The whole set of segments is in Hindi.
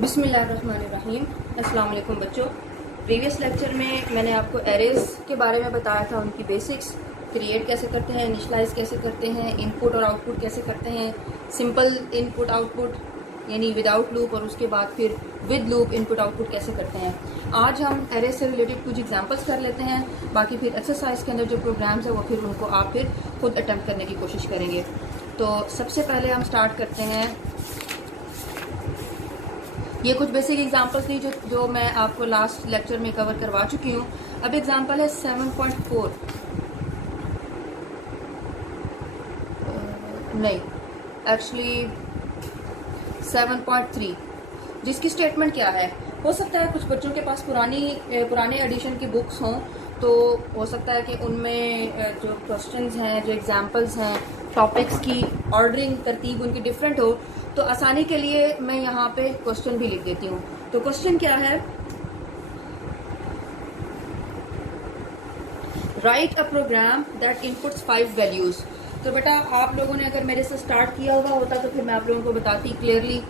बिस्मिल्लाहिर्रहमानिर्रहीम। अस्सलाम वालेकुम बच्चों। प्रीवियस लेक्चर में मैंने आपको एरेज के बारे में बताया था, उनकी बेसिक्स, क्रिएट कैसे करते हैं, इनिशलाइज कैसे करते हैं, इनपुट और आउटपुट कैसे करते हैं, सिंपल इनपुट आउटपुट यानी विदाउट लूप, और उसके बाद फिर विद लूप इनपुट आउटपुट कैसे करते हैं। आज हम एरेज से रिलेटेड कुछ एग्जांपल्स कर लेते हैं, बाकी फिर एक्सरसाइज के अंदर जो प्रोग्राम्स है वो फिर उनको आप फिर खुद अटेम्प्ट करने की कोशिश करेंगे। तो सबसे पहले हम स्टार्ट करते हैं। ये कुछ बेसिक एग्जांपल्स थी जो मैं आपको लास्ट लेक्चर में कवर करवा चुकी हूँ। अब एग्जांपल है 7.4 नहीं एक्चुअली 7.3, जिसकी स्टेटमेंट क्या है। हो सकता है कुछ बच्चों के पास पुराने एडिशन की बुक्स हों, तो हो सकता है कि उनमें जो क्वेश्चंस हैं, जो एग्जांपल्स हैं, टॉपिक्स की ऑर्डरिंग तरतीब उनकी डिफरेंट हो, तो आसानी के लिए मैं यहाँ पे क्वेश्चन भी लिख देती हूँ। तो क्वेश्चन क्या है, write a program that inputs 5 values. तो बेटा आप लोगों ने अगर मेरे से स्टार्ट किया हुआ होता तो फिर मैं आप लोगों को बताती, क्लियरली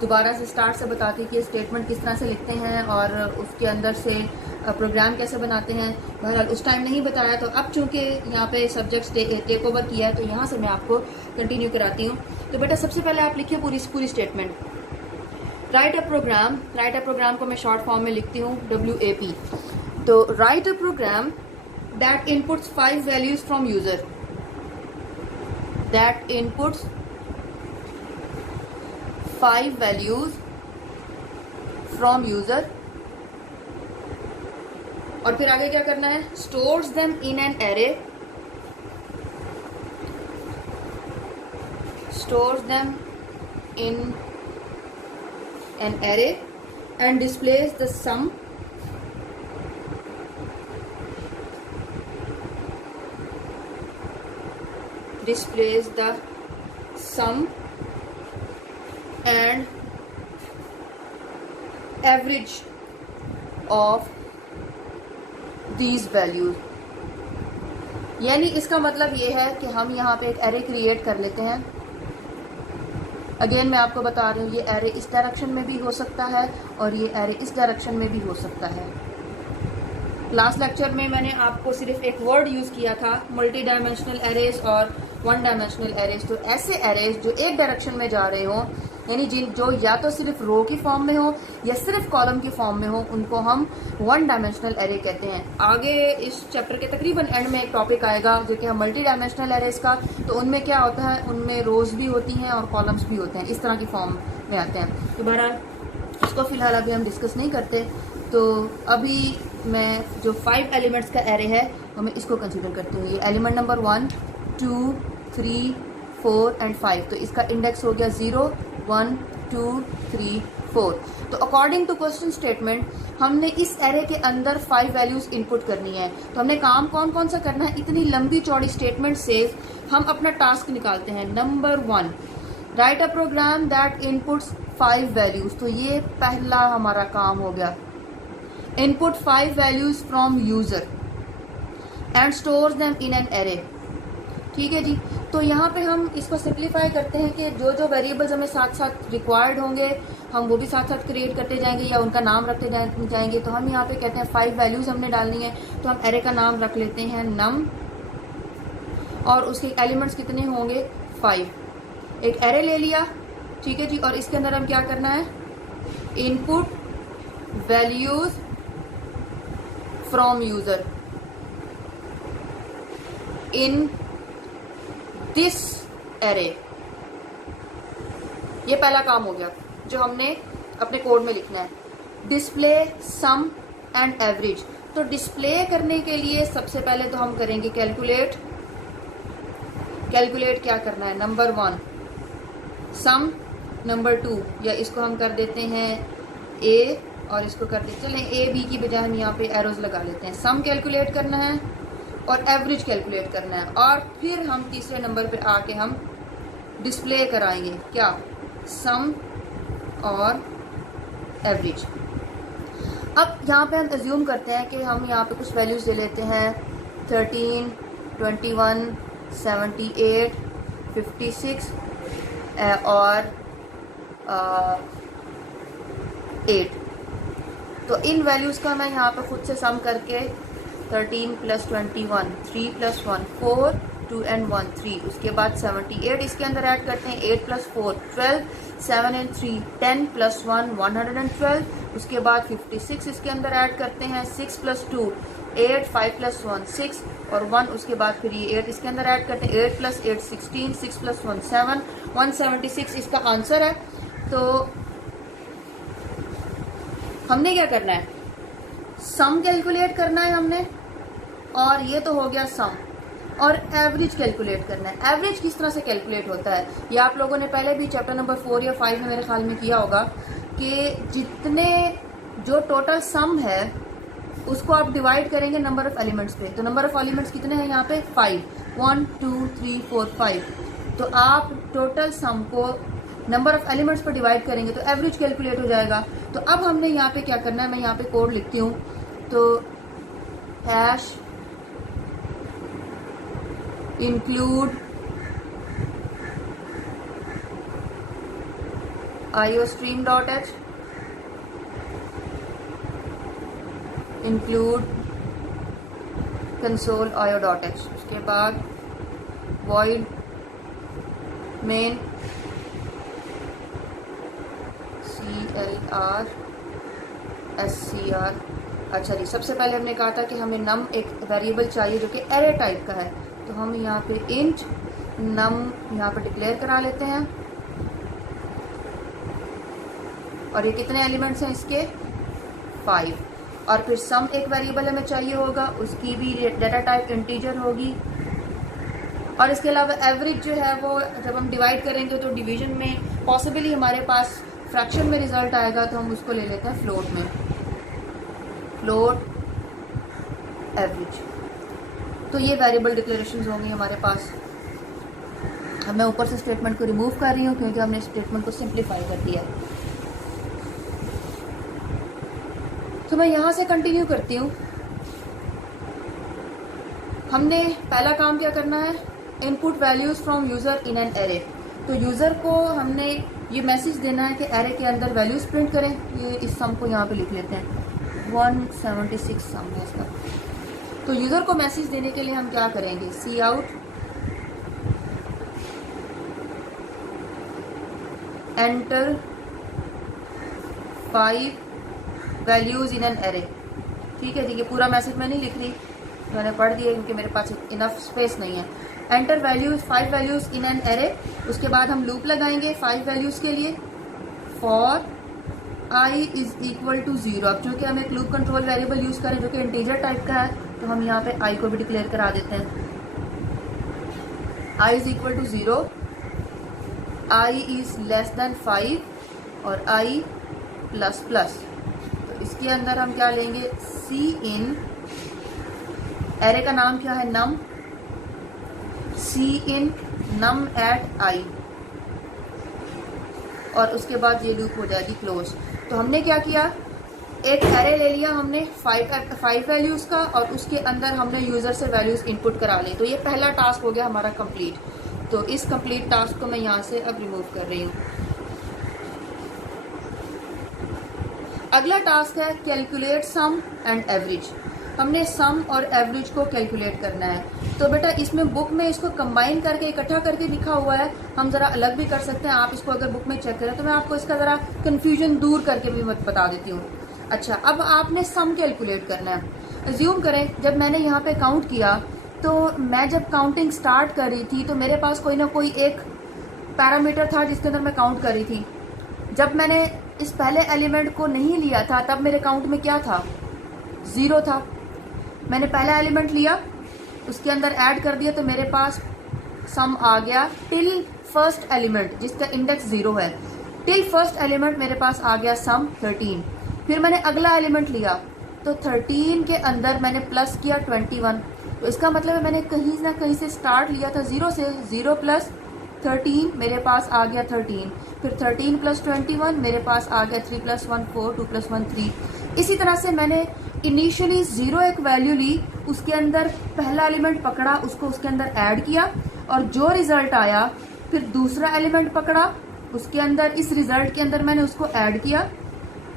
दोबारा से स्टार्ट से बताती कि स्टेटमेंट किस तरह से लिखते हैं और उसके अंदर से प्रोग्राम कैसे बनाते हैं। बहरहाल उस टाइम नहीं बताया, तो अब चूंकि यहाँ पे सब्जेक्ट्स टेक ओवर किया है तो यहाँ से मैं आपको कंटिन्यू कराती हूँ। तो बेटा सबसे पहले आप लिखिए पूरी स्टेटमेंट। राइट अ प्रोग्राम को मैं शॉर्ट फॉर्म में लिखती हूँ WAP। तो write a program that inputs 5 values from user, that inputs 5 values from user, और फिर आगे क्या करना है, stores them in an array, stores them in an array and displays the sum and average of these values। यानी इसका मतलब ये है कि हम यहाँ पे एक एरे क्रिएट कर लेते हैं। अगेन मैं आपको बता रही हूँ, ये एरे इस डायरेक्शन में भी हो सकता है और ये एरे इस डायरेक्शन में भी हो सकता है। लास्ट लेक्चर में मैंने आपको सिर्फ एक वर्ड यूज किया था, मल्टी डायमेंशनल एरेज और 1 डायमेंशनल एरेज। तो ऐसे एरेज जो एक डायरेक्शन में जा रहे हों, यानी जो या तो सिर्फ रो की फॉर्म में हो या सिर्फ कॉलम की फॉर्म में हो, उनको हम 1 डायमेंशनल एरे कहते हैं। आगे इस चैप्टर के तकरीबन एंड में एक टॉपिक आएगा जो कि हम मल्टी डायमेंशनल एरेज का, तो उनमें क्या होता है, उनमें रोज भी होती हैं और कॉलम्स भी होते हैं, इस तरह की फॉर्म में आते हैं। तो बहरहाल इसको फिलहाल अभी हम डिस्कस नहीं करते। तो अभी मैं जो 5 एलिमेंट्स का एरे है वो मैं इसको कंसिडर करती हूँ। ये एलिमेंट नंबर 1, 2, 3, 4 एंड 5। तो इसका इंडेक्स हो गया 0, 1, 2, 3, 4। तो अकॉर्डिंग टू क्वेश्चन स्टेटमेंट हमने इस एरे के अंदर 5 वैल्यूज इनपुट करनी है। तो हमने काम कौन कौन सा करना है, इतनी लंबी चौड़ी स्टेटमेंट से हम अपना टास्क निकालते हैं। Number 1, write a program that inputs 5 values. तो ये पहला हमारा काम हो गया, input 5 values from user and stores them in an array. ठीक है जी। तो यहाँ पे हम इसको सिंप्लीफाई करते हैं कि जो जो वेरिएबल्स हमें साथ साथ रिक्वायर्ड होंगे हम वो भी साथ साथ क्रिएट करते जाएंगे या उनका नाम रखते जाएंगे। तो हम यहाँ पे कहते हैं 5 वैल्यूज हमने डालनी है, तो हम एरे का नाम रख लेते हैं नम, और उसके एलिमेंट्स कितने होंगे, 5। एक एरे ले लिया, ठीक है जी। और इसके अंदर हम क्या करना है, input values from user in this array. ये पहला काम हो गया जो हमने अपने कोड में लिखना है। Display sum and average. तो डिस्प्ले करने के लिए सबसे पहले तो हम करेंगे कैलकुलेट क्या करना है, नंबर 1 सम, नंबर 2 या इसको हम कर देते हैं A और इसको कर देते, चलें A B की बजाय हम यहाँ पे एरोज लगा लेते हैं। सम कैलकुलेट करना है और एवरेज कैलकुलेट करना है, और फिर हम तीसरे नंबर पे आके हम डिस्प्ले कराएंगे क्या, सम और एवरेज। अब यहाँ पे हम अज्यूम करते हैं कि हम यहाँ पे कुछ वैल्यूज ले लेते हैं, 13, 21, 78, 56 और 8। तो इन वैल्यूज़ का मैं यहाँ पे खुद से सम करके 13 + 21, 3 + 1 4, 2 and 1 3, उसके बाद 78 इसके अंदर ऐड करते हैं, 8 + 4 12, 7 and 3 10 + 1 112, उसके बाद 56 इसके अंदर ऐड करते हैं, 6 + 2 8, 5 + 1 6 और 1, उसके बाद फिर ये 8 इसके अंदर ऐड करते हैं, 8 + 8 16, 6 + 1 7, 176 इसका आंसर है। तो हमने क्या करना है, सम कैलकुलेट करना है हमने, और ये तो हो गया सम, और एवरेज कैलकुलेट करना है। एवरेज किस तरह से कैलकुलेट होता है, ये आप लोगों ने पहले भी चैप्टर नंबर 4 या 5 में मेरे ख्याल में किया होगा कि जितने जो टोटल सम है उसको आप डिवाइड करेंगे नंबर ऑफ एलिमेंट्स पे। तो नंबर ऑफ एलिमेंट्स कितने हैं यहाँ पे, 5, 1 2 3 4 5। तो आप टोटल सम को नंबर ऑफ एलिमेंट्स पर डिवाइड करेंगे तो एवरेज कैलकुलेट हो जाएगा। तो अब हमने यहाँ पे क्या करना है, मैं यहाँ पे कोड लिखती हूँ, तो hash include iostream.h include console.io.h, उसके बाद void main CLR SCR। अच्छा जी, सबसे पहले हमने कहा था कि हमें नम एक वेरिएबल चाहिए जो कि एरे टाइप का है, तो हम यहाँ पे इंट नम यहाँ पे डिक्लेयर करा लेते हैं, और ये कितने एलिमेंट्स हैं इसके, 5। और फिर सम एक वेरिएबल हमें चाहिए होगा, उसकी भी डाटा टाइप इंटीजर होगी, और इसके अलावा एवरेज जो है वो जब हम डिवाइड करेंगे तो डिवीजन में पॉसिबली हमारे पास फ्रैक्शन में रिजल्ट आएगा, तो हम उसको ले लेते हैं फ्लोट में, फ्लोट एवरेज। तो ये वेरिएबल डिक्लेरेशंस होंगी हमारे पास। अब मैं ऊपर से स्टेटमेंट को रिमूव कर रही हूँ क्योंकि हमने स्टेटमेंट को सिंप्लीफाई कर दिया है। तो मैं यहाँ से कंटिन्यू करती हूँ। हमने पहला काम क्या करना है, input values from user in an array. तो यूजर को हमने ये मैसेज देना है कि एरे के अंदर वैल्यूज प्रिंट करें। ये इस सम को यहाँ पे लिख लेते हैं, 176 सम है इसका। तो यूजर को मैसेज देने के लिए हम क्या करेंगे, सी out enter 5 values in an array. ठीक है, ठीक है, पूरा मैसेज मैं नहीं लिख रही, मैंने पढ़ दिया क्योंकि मेरे पास इनफ स्पेस नहीं है। Enter values 5 values in an array. उसके बाद हम लूप लगाएंगे 5 वैल्यूज के लिए, for i is equal to 0। अब चूंकि हम एक लूप कंट्रोल वेरिएबल यूज करें जो कि इंटीजर टाइप का है, तो हम यहाँ पे i को भी डिक्लेयर करा देते हैं, i is equal to 0, i is less than 5 और i प्लस प्लस। तो इसके अंदर हम क्या लेंगे, सी इन, एरे का नाम क्या है, नम, सी इन नम एट i, और उसके बाद ये लूप हो जाएगी क्लोज। तो हमने क्या किया, एक एरे ले लिया हमने 5 वैल्यूज का, और उसके अंदर हमने यूजर से वैल्यूज इनपुट करा ली। तो ये पहला टास्क हो गया हमारा कंप्लीट। तो इस कंप्लीट टास्क को मैं यहाँ से अब रिमूव कर रही हूँ। अगला टास्क है कैलकुलेट सम एंड एवरेज। हमने सम और एवरेज को कैलकुलेट करना है। तो बेटा इसमें बुक में इसको कंबाइन करके इकट्ठा करके लिखा हुआ है, हम ज़रा अलग भी कर सकते हैं। आप इसको अगर बुक में चेक करें तो मैं आपको इसका ज़रा कन्फ्यूजन दूर करके भी मत बता देती हूँ। अच्छा, अब आपने सम कैलकुलेट करना है। अज्यूम करें जब मैंने यहाँ पे काउंट किया, तो मैं जब काउंटिंग स्टार्ट कर रही थी तो मेरे पास कोई ना कोई एक पैरामीटर था जिसके अंदर मैं काउंट कर रही थी। जब मैंने इस पहले एलिमेंट को नहीं लिया था तब मेरे काउंट में क्या था, 0 था। मैंने पहला एलिमेंट लिया, उसके अंदर ऐड कर दिया, तो मेरे पास सम आ गया टिल फर्स्ट एलिमेंट जिसका इंडेक्स 0 है। टिल फर्स्ट एलिमेंट मेरे पास आ गया सम 13। फिर मैंने अगला एलिमेंट लिया, तो 13 के अंदर मैंने प्लस किया 21। तो इसका मतलब है मैंने कहीं ना कहीं से स्टार्ट लिया था 0 से, 0 प्लस 13 मेरे पास आ गया 13। फिर 13 प्लस 21 मेरे पास आ गया 3 + 1 4, 2 + 1 3। इसी तरह से मैंने इनिशियली 0 एक वैल्यू ली, उसके अंदर पहला एलिमेंट पकड़ा, उसको उसके अंदर ऐड किया, और जो रिजल्ट आया फिर दूसरा एलिमेंट पकड़ा, उसके अंदर इस रिजल्ट के अंदर मैंने उसको ऐड किया,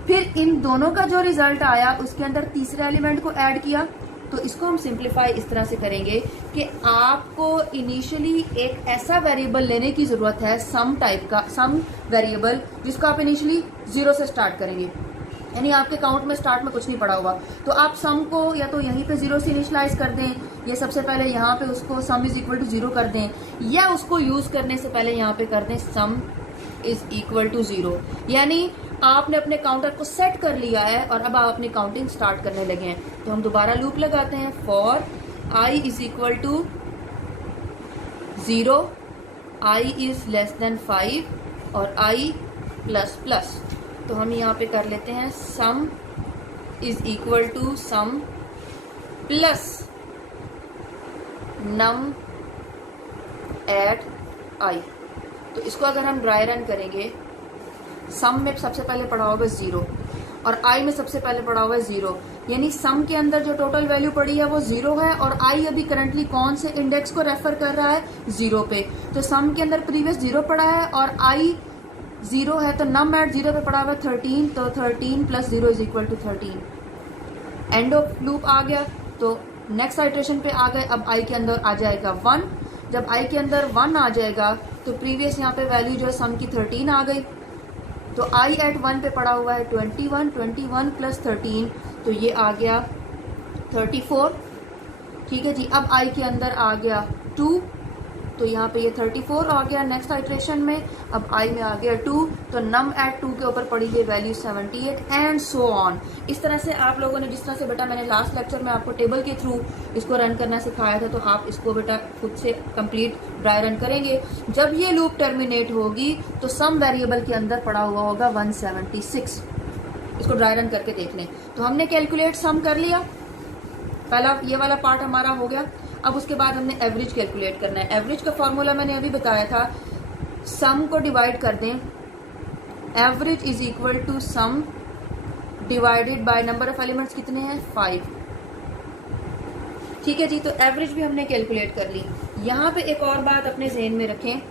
फिर इन दोनों का जो रिजल्ट आया उसके अंदर तीसरे एलिमेंट को ऐड किया। तो इसको हम सिंप्लीफाई इस तरह से करेंगे कि आपको इनिशियली एक ऐसा वेरिएबल लेने की जरूरत है, सम टाइप का सम वेरिएबल, जिसको आप इनिशियली 0 से स्टार्ट करेंगे, यानी आपके काउंट में स्टार्ट में कुछ नहीं पड़ा होगा। तो आप सम को या तो यहीं पे 0 से इनिशलाइज कर दें, या सबसे पहले यहाँ पे उसको सम इज इक्वल टू 0 कर दें, या उसको यूज करने से पहले यहाँ पे कर दें सम इज इक्वल टू 0। यानी आपने अपने काउंटर को सेट कर लिया है और अब आप अपनी काउंटिंग स्टार्ट करने लगे हैं। तो हम दोबारा लूप लगाते हैं, for I is equal to 0, I is less than 5 और आई प्लस प्लस। तो हम यहाँ पे कर लेते हैं sum is equal to sum plus num at आई। तो इसको अगर हम ड्राई रन करेंगे, सम में सबसे पहले पड़ा होगा 0 और आई में सबसे पहले पड़ा हुआ है 0, यानी सम के अंदर जो टोटल वैल्यू पड़ी है वो 0 है और आई अभी करंटली कौन से इंडेक्स को रेफर कर रहा है, 0 पे। तो सम के अंदर प्रीवियस 0 पड़ा है और आई 0 है, तो नम एट 0 पे पड़ा हुआ है 13, तो 13 plus 0 is equal to 13। End of loop आ गया। तो नेक्स्ट आइट्रेशन पे आ गए, अब आई के अंदर आ जाएगा 1। जब आई के अंदर 1 आ जाएगा तो प्रीवियस यहाँ पे वैल्यू जो है सम की 13 आ गई, तो आई एट 1 पे पड़ा हुआ है 21, 21 प्लस 13, तो ये आ गया 34। ठीक है जी, अब आई के अंदर आ गया 2, तो यहाँ पे ये 34 आ गया नेक्स्ट आइट्रेशन में। अब आई में आ गया 2, तो नम एट 2 के ऊपर पड़ी है वैल्यू 78 एंड सो ऑन। इस तरह से आप लोगों ने, जिस तरह से बेटा मैंने लास्ट लेक्चर में आपको टेबल के थ्रू इसको रन करना सिखाया था, तो आप इसको बेटा खुद से कंप्लीट ड्राई रन करेंगे। जब ये लूप टर्मिनेट होगी तो सम वेरिएबल के अंदर पड़ा हुआ होगा 176। इसको ड्राई रन करके देख लें। तो हमने कैलकुलेट सम कर लिया, पहला ये वाला पार्ट हमारा हो गया। अब उसके बाद हमने एवरेज कैलकुलेट करना है। एवरेज का फॉर्मूला मैंने अभी बताया था, सम को डिवाइड कर दें, average is equal to sum divided by number of elements कितने हैं, 5। ठीक है जी, तो एवरेज भी हमने कैलकुलेट कर ली। यहाँ पे एक और बात अपने जहन में रखें,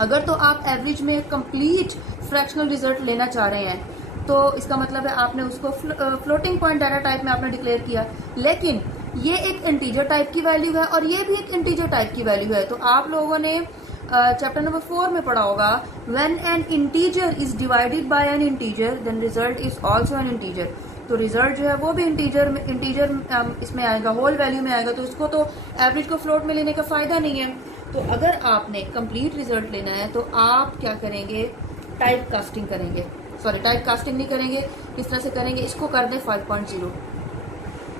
अगर तो आप एवरेज में कंप्लीट फ्रैक्शनल रिजल्ट लेना चाह रहे हैं तो इसका मतलब है आपने उसको फ्लोटिंग पॉइंट डाटा टाइप में आपने डिक्लेयर किया, लेकिन ये एक इंटीजर टाइप की वैल्यू है और ये भी एक इंटीजर टाइप की वैल्यू है। तो आप लोगों ने चैप्टर नंबर 4 में पढ़ा होगा, when an integer is divided by an integer then result is also an integer. तो रिजल्ट जो है वो भी इंटीजर इसमें आएगा, होल वैल्यू में आएगा। तो इसको तो एवरेज को फ्लोट में लेने का फायदा नहीं है। तो अगर आपने कंप्लीट रिजल्ट लेना है तो आप क्या करेंगे, टाइप कास्टिंग करेंगे। सॉरी, टाइप कास्टिंग नहीं करेंगे, किस तरह से करेंगे, इसको कर दें 5.0।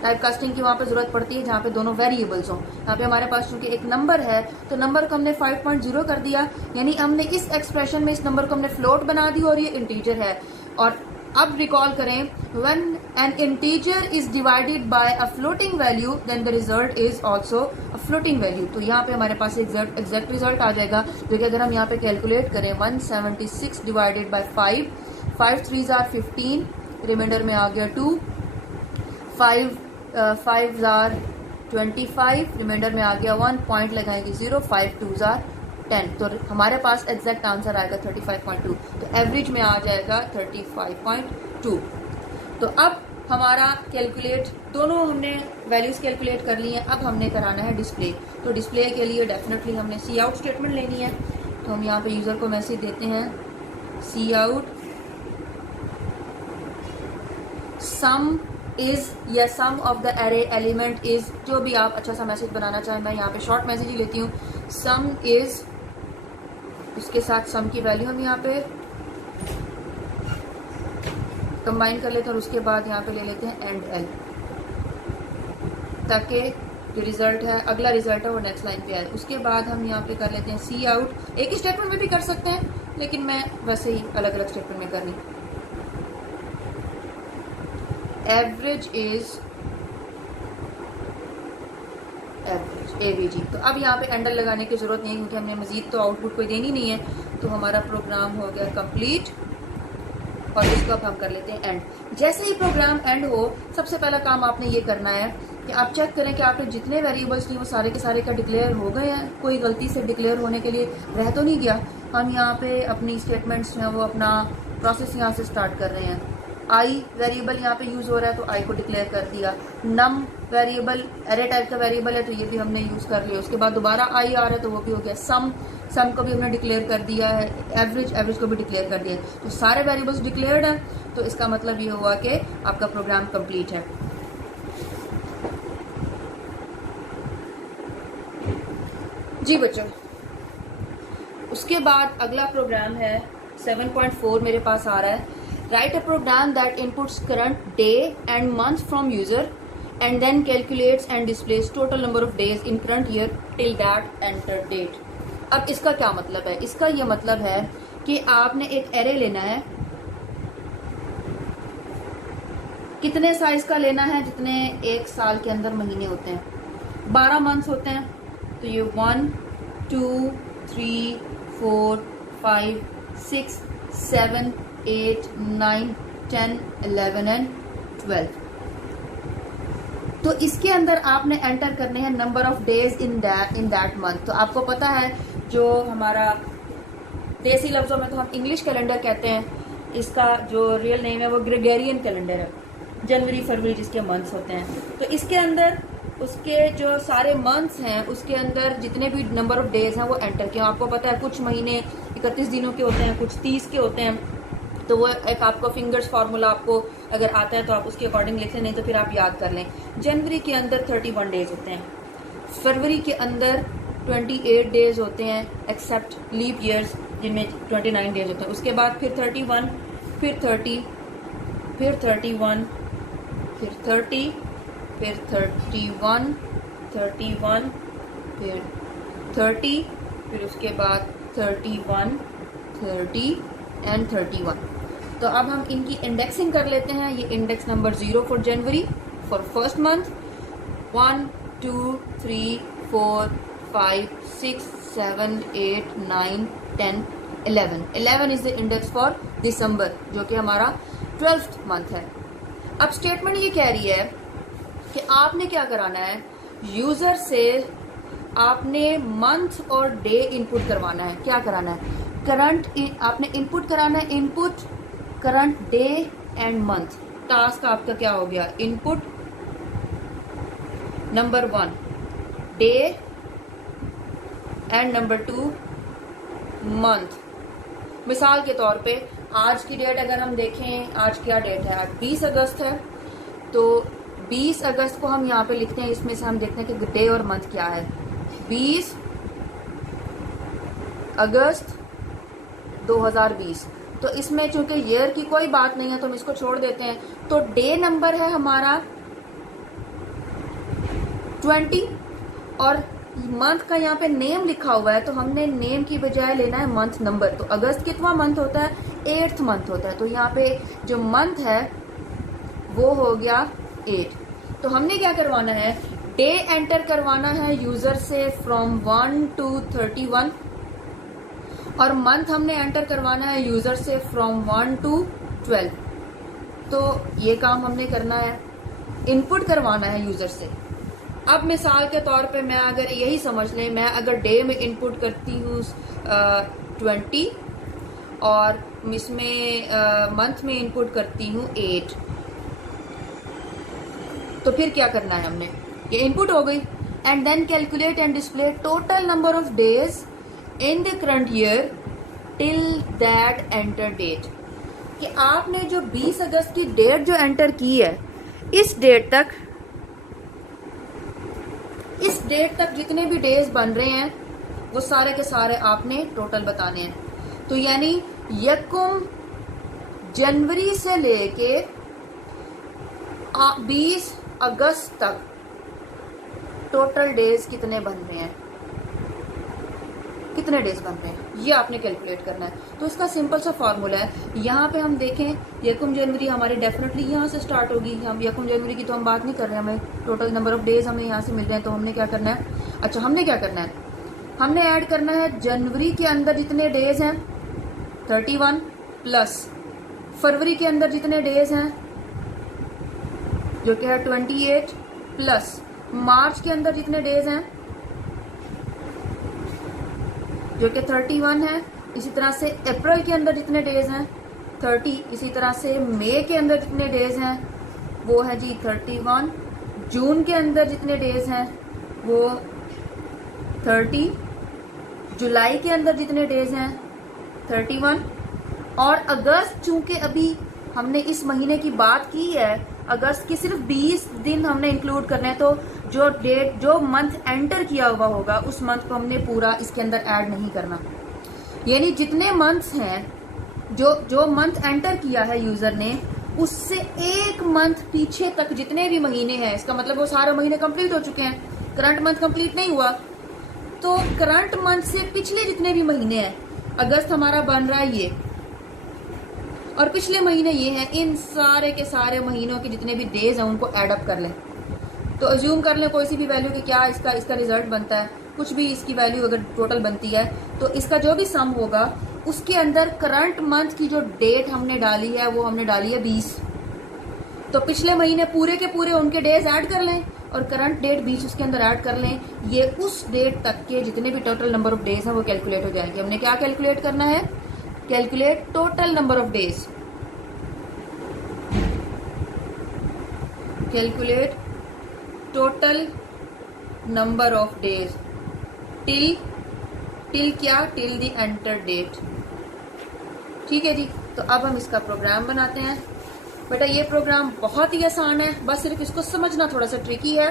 टाइप कास्टिंग की वहाँ पे जरूरत पड़ती है जहाँ पे दोनों वेरिएबल्स हों। यहाँ पे हमारे पास चूंकि एक नंबर है तो नंबर को हमने 5.0 कर दिया, यानी हमने इस एक्सप्रेशन में इस नंबर को हमने फ्लोट बना दी और ये इंटीजर है। और अब रिकॉल करें, when an integer is divided by a floating value then the result is also a floating value. तो यहाँ पे हमारे पास एग्जैक्ट रिजल्ट आ जाएगा, जो कि अगर हम यहाँ पे कैलकुलेट करें 176 divided by 5, 5 3s are 15, reminder में आ गया 2, 5 are 25, रिमाइंडर में आ गया 1, पॉइंट लगाएंगे 0, 5 2s are 10। तो हमारे पास एग्जैक्ट आंसर आएगा 35.2। तो एवरेज में आ जाएगा 35.2। तो अब हमारा कैलकुलेट, दोनों हमने वैल्यूज कैलकुलेट कर ली हैं। अब हमने कराना है डिस्प्ले। तो डिस्प्ले के लिए डेफिनेटली हमने सी आउट स्टेटमेंट लेनी है। तो हम यहाँ पे यूजर को मैसेज देते हैं, सी आउट सम इज या sum of the array element is, जो भी आप अच्छा सा मैसेज बनाना चाहें। मैं यहाँ पे शॉर्ट मैसेज ही लेती हूँ, सम इज, उसके साथ सम की वैल्यू हम यहाँ पे कंबाइन कर लेते हैं और उसके बाद यहाँ पे ले लेते हैं एंड एल, ताकि जो रिजल्ट है, अगला रिजल्ट है वो नेक्स्ट लाइन पे आए। उसके बाद हम यहाँ पे कर लेते हैं सी आउट, एक ही स्टेटमेंट में भी कर सकते हैं लेकिन मैं वैसे ही अलग अलग स्टेटमेंट में करनी। Average is average AVG. तो अब यहाँ पे एंडर लगाने की जरूरत नहीं, क्योंकि हमने मजीद तो आउटपुट कोई देनी नहीं है। तो हमारा प्रोग्राम हो गया कंप्लीट और इसको अब हम कर लेते हैं एंड। जैसे ही प्रोग्राम एंड हो, सबसे पहला काम आपने ये करना है कि आप चेक करें कि आपने जितने वेरिएबल्स थे वो सारे के सारे का डिक्लेयर हो गए हैं, कोई गलती से डिक्लेयर होने के लिए रह तो नहीं गया। हम यहाँ पे अपनी स्टेटमेंट्स जो हैं वो अपना प्रोसेस यहाँ से स्टार्ट कर रहे हैं। आई वेरिएबल यहाँ पे यूज हो रहा है तो आई को डिक्लेयर कर दिया। नम वेरिएबल एरे टाइप का वेरिएबल है तो ये भी हमने यूज कर लिया। उसके बाद दोबारा आई आ रहा है तो वो भी हो गया। सम को भी हमने डिक्लेयर कर दिया है। एवरेज को भी डिक्लेयर कर दिया है। तो सारे वेरिएबल्स डिक्लेयर्ड हैं, तो इसका मतलब ये हुआ कि आपका प्रोग्राम कंप्लीट है। जी बच्चों, उसके बाद अगला प्रोग्राम है 7.4 मेरे पास आ रहा है। Write a program that inputs current day and month from user and then calculates and displays total number of days in current year till that enter date. अब इसका क्या मतलब है? इसका ये मतलब है कि आपने एक एरे लेना है। कितने साइज का लेना है? जितने एक साल के अंदर महीने होते हैं, 12 मंथ्स होते हैं। तो ये 1 2 3 4 5 6 7 8 9 10 11 एंड 12। तो इसके अंदर आपने एंटर करने हैं number of days in that month. तो आपको पता है जो हमारा देसी लफ्जों में तो हम इंग्लिश कैलेंडर कहते हैं, इसका जो रियल नेम है वो ग्रेगोरियन कैलेंडर है। जनवरी फरवरी जिसके मंथ्स होते हैं, तो इसके अंदर उसके जो सारे मंथ्स हैं उसके अंदर जितने भी नंबर ऑफ डेज हैं वो एंटर किया। आपको पता है कुछ महीने 31 दिनों के होते हैं, कुछ 30 के होते हैं। तो वो एक आपको फिंगर्स फार्मूला आपको अगर आता है तो आप उसके अकॉर्डिंग लिख लें, नहीं तो फिर आप याद कर लें। जनवरी के अंदर 31 डेज होते हैं, फरवरी के अंदर 28 डेज होते हैं एक्सेप्ट लीप ईयर्स जिनमें 29 डेज होते हैं। उसके बाद फिर 31, फिर 30, फिर 31, फिर 30, फिर 31, 31, फिर 30, फिर उसके बाद 31, 30 एंड 31। तो अब हम इनकी इंडेक्सिंग कर लेते हैं। ये index number 0 for January for first month, 1 2 3 4 5 6 7 8 9 10 11। 11 is the index for December जो कि हमारा 12th मंथ है। अब स्टेटमेंट ये कह रही है कि आपने क्या कराना है, यूजर से आपने मंथ और डे इनपुट करवाना है। क्या कराना है? करंट आपने इनपुट कराना है, input current day and month. Task आपका क्या हो गया? Input number 1 day and number 2 month. मिसाल के तौर पे आज की डेट अगर हम देखें, आज क्या डेट है? आज 20 अगस्त है। तो 20 अगस्त को हम यहाँ पे लिखते हैं, इसमें से हम देखते हैं कि डे और मंथ क्या है। 20 अगस्त 2020। तो इसमें चूंकि ईयर की कोई बात नहीं है तो हम इसको छोड़ देते हैं। तो डे नंबर है हमारा 20 और मंथ का यहाँ पे नेम लिखा हुआ है, तो हमने नेम की बजाय लेना है मंथ नंबर। तो अगस्त कितना मंथ होता है? 8th मंथ होता है। तो यहाँ पे जो मंथ है वो हो गया 8। तो हमने क्या करवाना है? डे एंटर करवाना है यूजर से फ्रॉम 1 to 31 और मंथ हमने एंटर करवाना है यूजर से फ्रॉम 1 to 12। तो ये काम हमने करना है, इनपुट करवाना है यूजर से। अब मिसाल के तौर पे मैं अगर यही समझ लें, मैं अगर डे में इनपुट करती हूँ 20 और इसमें मंथ में इनपुट करती हूँ 8, तो फिर क्या करना है हमने? ये इनपुट हो गई। And then calculate and display total number of days in the current year till that enter date. कि आपने जो 20 अगस्त की डेट जो एंटर की है, इस डेट तक जितने भी डेज बन रहे हैं वो सारे के सारे आपने टोटल बताने हैं। तो यानी यकुम जनवरी से लेके 20 अगस्त तक टोटल डेज कितने बन रहे हैं, कितने डेज बन रहे हैं, ये आपने कैलकुलेट करना है। तो इसका सिंपल सा फॉर्मूला है। यहाँ पे हम देखें यकुम जनवरी हमारी डेफिनेटली यहाँ से स्टार्ट होगी। हम यकुम जनवरी की तो हम बात नहीं कर रहे हैं, हमें टोटल नंबर ऑफ डेज हमें यहाँ से मिल रहे हैं। तो हमने क्या करना है? अच्छा, हमने क्या करना है? हमने ऐड करना है जनवरी के अंदर जितने डेज हैं 31 प्लस फरवरी के अंदर जितने डेज हैं जो कि है 28 प्लस मार्च के अंदर जितने डेज हैं जो कि 31 है। इसी तरह से अप्रैल के अंदर जितने डेज हैं 30। इसी तरह से मई के अंदर जितने डेज हैं वो है जी 31। जून के अंदर जितने डेज हैं वो 30। जुलाई के अंदर जितने डेज हैं 31। और अगस्त, चूंकि अभी हमने इस महीने की बात की है, अगस्त की सिर्फ 20 दिन हमने इंक्लूड करने हैं, तो जो डेट, जो मंथ एंटर किया हुआ होगा उस मंथ को हमने पूरा इसके अंदर ऐड नहीं करना। यानी जितने मंथ्स हैं, जो मंथ एंटर किया है यूजर ने, उससे एक मंथ पीछे तक जितने भी महीने हैं, इसका मतलब वो सारे महीने कंप्लीट हो चुके हैं, करंट मंथ कंप्लीट नहीं हुआ, तो करंट मंथ से पिछले जितने भी महीने हैं, अगस्त हमारा बन रहा है ये, और पिछले महीने ये हैं, इन सारे के सारे महीनों के जितने भी डेज हैं उनको ऐड अप कर लें। तो अज्यूम कर लें कोई सी भी वैल्यू कि क्या इसका रिजल्ट बनता है, कुछ भी इसकी वैल्यू अगर टोटल बनती है, तो इसका जो भी सम होगा उसके अंदर करंट मंथ की जो डेट हमने डाली है वो हमने डाली है 20। तो पिछले महीने पूरे के पूरे उनके डेज ऐड कर लें और करंट डेट 20 उसके अंदर ऐड कर लें। ये उस डेट तक के जितने भी टोटल नंबर ऑफ डेज हैं वो कैलकुलेट हो जाएंगे। हमने क्या कैलकुलेट करना है? Calculate total number of days. Calculate total number of days till क्या? Till the enter date. ठीक है जी। तो अब हम इसका प्रोग्राम बनाते हैं। बेटा ये प्रोग्राम बहुत ही आसान है, बस सिर्फ इसको समझना थोड़ा सा ट्रिकी है।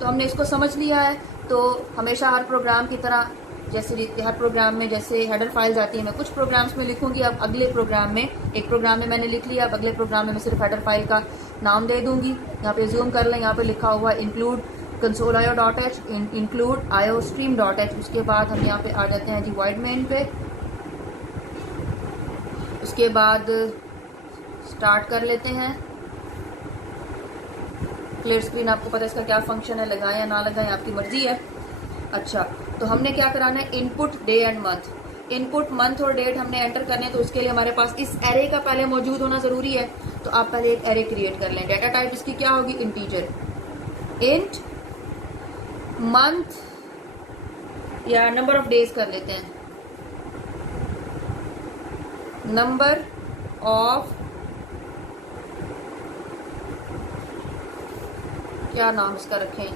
तो हमने इसको समझ लिया है, तो हमेशा हर प्रोग्राम की तरह, जैसे हर प्रोग्राम में जैसे हेडर फाइल्स आती है, मैं कुछ प्रोग्राम्स में लिखूंगी, अब अगले प्रोग्राम में, एक प्रोग्राम में मैंने लिख लिया, अब अगले प्रोग्राम में मैं सिर्फ हेडर फाइल का नाम दे दूंगी। यहाँ पे जूम कर लें, यहाँ पे लिखा हुआ इंक्लूड console.io.h, इंक्लूड iostream.h। उसके बाद हम यहाँ पे आ जाते हैं जी वाइड मेन पे। उसके बाद स्टार्ट कर लेते हैं। क्लियर स्क्रीन, आपको पता है इसका क्या फंक्शन है, लगाएं या ना लगाएं आपकी मर्जी है। अच्छा, तो हमने क्या कराना है? Input day and month. Input month और डेट हमने एंटर करने हैं, तो उसके लिए हमारे पास इस एरे का पहले मौजूद होना जरूरी है। तो आप पहले एक एरे क्रिएट कर लें। डेटा टाइप इसकी क्या होगी? इंटीजर। इंट मंथ या नंबर ऑफ डेज कर लेते हैं। नंबर ऑफ, क्या नाम इसका रखें?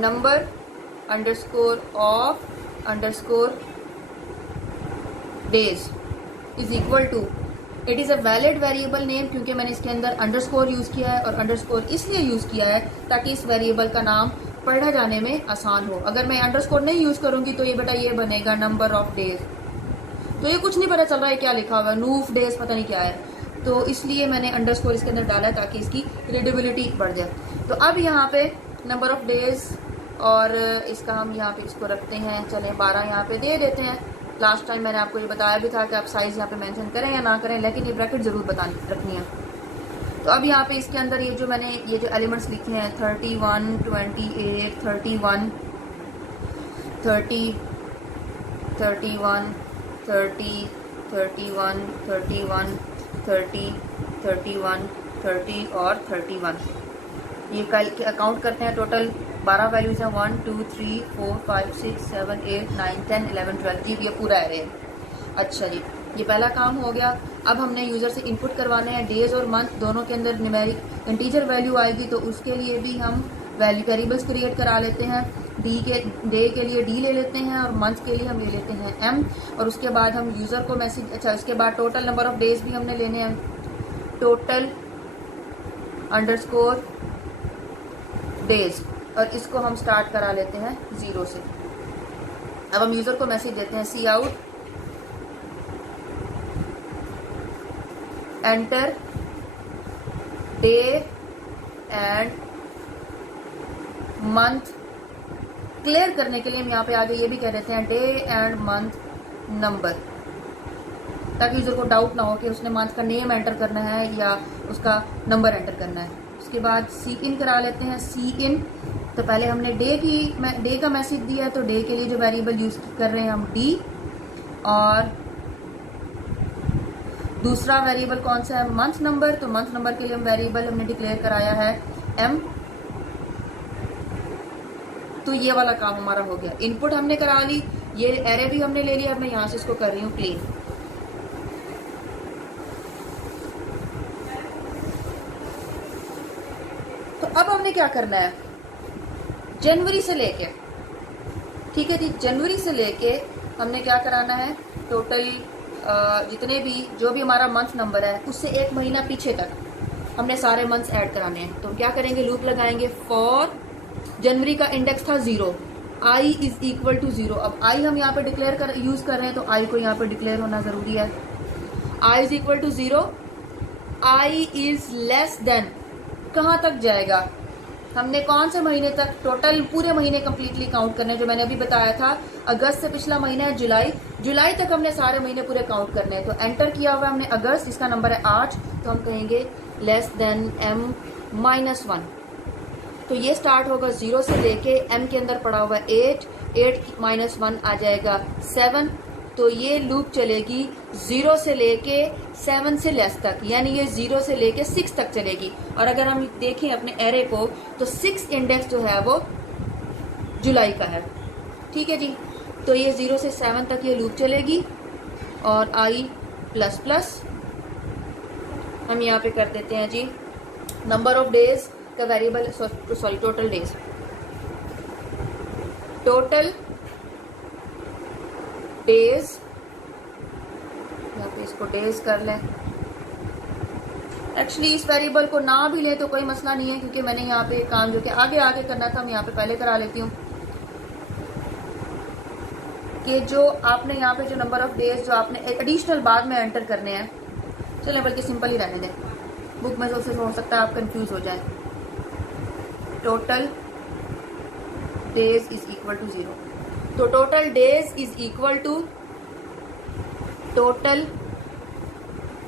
Number underscore of underscore days is equal to, it is a valid variable name, क्योंकि मैंने इसके अंदर अंडरस्कोर यूज़ किया है, और अंडरस्कोर इसलिए यूज़ किया है ताकि इस वेरिएबल का नाम पढ़ा जाने में आसान हो। अगर मैं अंडरस्कोर नहीं यूज़ करूंगी तो ये बेटा ये बनेगा नंबर ऑफ डेज। तो ये कुछ नहीं पता चल रहा है क्या लिखा हुआ है, नूफ डेज पता नहीं क्या है, तो इसलिए मैंने अंडरस्कोर इसके अंदर डाला है ताकि इसकी रीडेबिलिटी बढ़ जाए। तो अब यहाँ पे नंबर ऑफ डेज, और इसका हम यहाँ पे इसको रखते हैं, चलें 12 यहाँ पे दे देते हैं। लास्ट टाइम मैंने आपको ये बताया भी था कि आप साइज़ यहाँ पे मेंशन करें या ना करें, लेकिन ये ब्रैकेट ज़रूर रखनी है। तो अब यहाँ पे इसके अंदर ये जो एलिमेंट्स लिखे हैं 31, 28, 31, 30, 31, 30, 31, 31, 30, 31, 30 और 31, ये अकाउंट करते हैं। टोटल 12 वैल्यूज हैं, 1 2 3 4 5 6 7 8 9 10 11 12 जी, ये पूरा एरे है। अच्छा जी, ये पहला काम हो गया। अब हमने यूज़र से इनपुट करवाने हैं। डेज और मंथ दोनों के अंदर न्यूमेरिक इंटीजर वैल्यू आएगी, तो उसके लिए भी हम वेरिएबल्स क्रिएट करा लेते हैं। डे के लिए डी ले लेते हैं, और मंथ के लिए हम ले लेते हैं एम। और उसके बाद हम यूज़र को मैसेज, अच्छा उसके बाद टोटल नंबर ऑफ डेज भी हमने लेने हैं, टोटल अंडरस्कोर डेज, और इसको हम स्टार्ट करा लेते हैं 0 से। अब हम यूज़र को मैसेज देते हैं सी out enter day and month. Clear करने के लिए हम यहाँ पे आगे ये भी कह देते हैं डे एंड मंथ नंबर, ताकि यूजर को डाउट ना हो कि उसने मंथ का नेम एंटर करना है या उसका नंबर एंटर करना है। उसके बाद सी इन करा लेते हैं। सी इन, तो पहले हमने डे का मैसेज दिया है, तो डे के लिए जो वेरिएबल यूज कर रहे हैं हम डी, और दूसरा वेरिएबल कौन सा है? Month number. तो मंथ नंबर के लिए हम वेरिएबल हमने डिक्लेयर कराया है एम। तो ये वाला काम हमारा हो गया। इनपुट हमने करा ली, ये एरे भी हमने ले लिया। अब मैं यहाँ से इसको कर रही हूँ क्लीन। तो अब हमने क्या करना है, जनवरी से लेके, ठीक है जी, जनवरी से लेके हमने क्या कराना है, टोटल जितने भी जो भी हमारा मंथ नंबर है उससे एक महीना पीछे तक हमने सारे मंथ्स ऐड कराने हैं। तो हम क्या करेंगे, लूप लगाएंगे। फॉर जनवरी का इंडेक्स था 0, आई इज इक्वल टू 0। अब आई हम यहाँ पे यूज कर रहे हैं, तो आई को यहाँ पे डिक्लेयर होना जरूरी है। I is equal to 0, I is less than, कहाँ तक जाएगा, हमने कौन से महीने तक, टोटल पूरे महीने कंप्लीटली काउंट करने, जो मैंने अभी बताया था अगस्त से पिछला महीना है जुलाई, जुलाई तक हमने सारे महीने पूरे काउंट करने हैं। तो एंटर किया हुआ हमने अगस्त, इसका नंबर है 8, तो हम कहेंगे लेस देन m-1। तो ये स्टार्ट होगा 0 से लेके m के अंदर पड़ा हुआ 8, 8 माइनस 1 आ जाएगा 7। तो ये लूप चलेगी 0 से लेके 7 से लेस तक, यानी ये 0 से लेके 6 तक चलेगी। और अगर हम देखें अपने एरे को तो 6 इंडेक्स जो है वो जुलाई का है, ठीक है जी। तो ये 0 से 7 तक ये लूप चलेगी। और आई प्लस प्लस हम यहाँ पे कर देते हैं जी, नंबर ऑफ डेज का variable, sorry total days, total days, यहाँ पे इसको डेज कर लें। एक्चुअली इस वेरिएबल को ना भी लें तो कोई मसला नहीं है, क्योंकि मैंने यहाँ पे काम जो कि आगे आगे करना था, मैं यहाँ पे पहले करा लेती हूँ कि जो आपने यहाँ पे जो नंबर ऑफ डेज जो आपने एडिशनल बाद में एंटर करने हैं, चलें बल्कि सिंपल ही रहने दें, बुक में तो हो सकता है आप कंफ्यूज हो जाए। Total days is equal to 0, तो total days is equal to total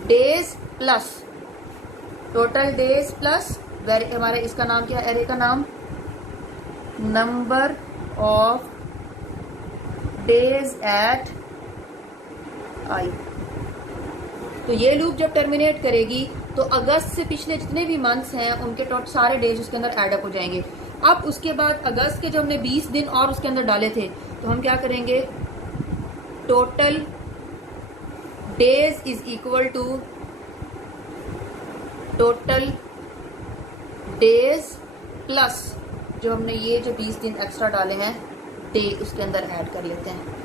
days plus total days plus हमारे इसका नाम क्या है, एरे का नाम, नंबर ऑफ डेज एट आई। तो ये लूप जब टर्मिनेट करेगी तो अगस्त से पिछले जितने भी मंथ्स हैं उनके टोटल सारे डेज उसके अंदर एड अप हो जाएंगे। अब उसके बाद अगस्त के जो हमने 20 दिन और उसके अंदर डाले थे, तो हम क्या करेंगे, total days is equal to total days plus जो हमने ये जो 20 दिन एक्स्ट्रा डाले हैं डे उसके अंदर ऐड कर लेते हैं,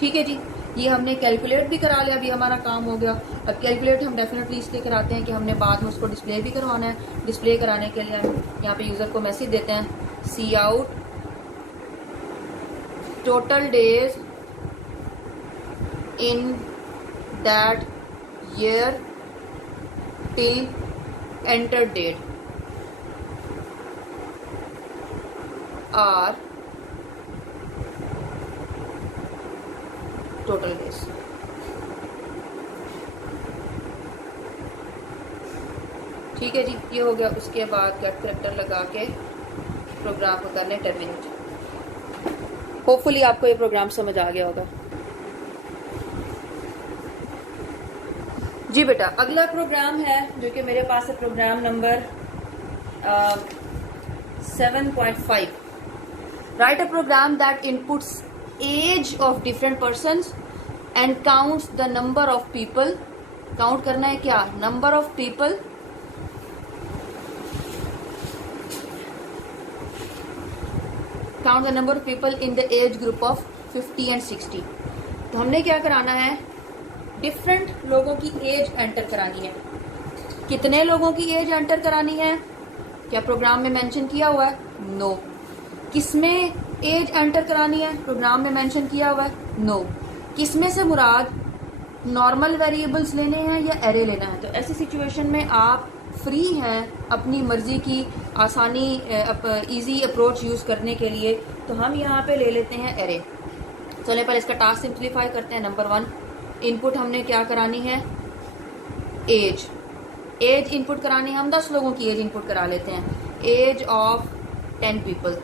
ठीक है जी। ये हमने कैलकुलेट भी करा लिया, अभी हमारा काम हो गया। अब कैलकुलेट हम डेफिनेटली इसलिए कराते हैं कि हमने बाद में उसको डिस्प्ले भी करवाना है। डिस्प्ले कराने के लिए हम यहाँ पे यूज़र को मैसेज देते हैं, cout total days in that year till enter date are total days. ठीक है जी, ये हो गया। उसके बाद गेट करेक्टर लगा के प्रोग्राम को करने टर्मिनेट। होपफुली आपको ये प्रोग्राम समझ आ गया होगा। जी बेटा, अगला प्रोग्राम है जो कि मेरे पास है, program number 7.5। Write a program that inputs age of different persons and counts the number of people. Count करना है क्या, number of people count the number of people in the age group of 50 and 60। तो हमने क्या कराना है, डिफरेंट लोगों की एज एंटर करानी है। कितने लोगों की एज एंटर करानी है, क्या प्रोग्राम में मेंशन किया हुआ है? नो। किसमें एज एंटर करानी है, प्रोग्राम में मेंशन किया हुआ है? नो। किसमें से मुराद नॉर्मल वेरिएबल्स लेने हैं या एरे लेना है? तो ऐसी सिचुएशन में आप फ्री हैं अपनी मर्जी की आसानी इजी अप्रोच यूज़ करने के लिए। तो हम यहाँ पे ले लेते हैं एरे। चलिए पहले इसका टास्क सिंप्लीफाई करते हैं। नंबर 1, इनपुट हमने क्या करानी है, एज। एज इनपुट करानी है, हम 10 लोगों की एज इनपुट करा लेते हैं, एज ऑफ 10 पीपल।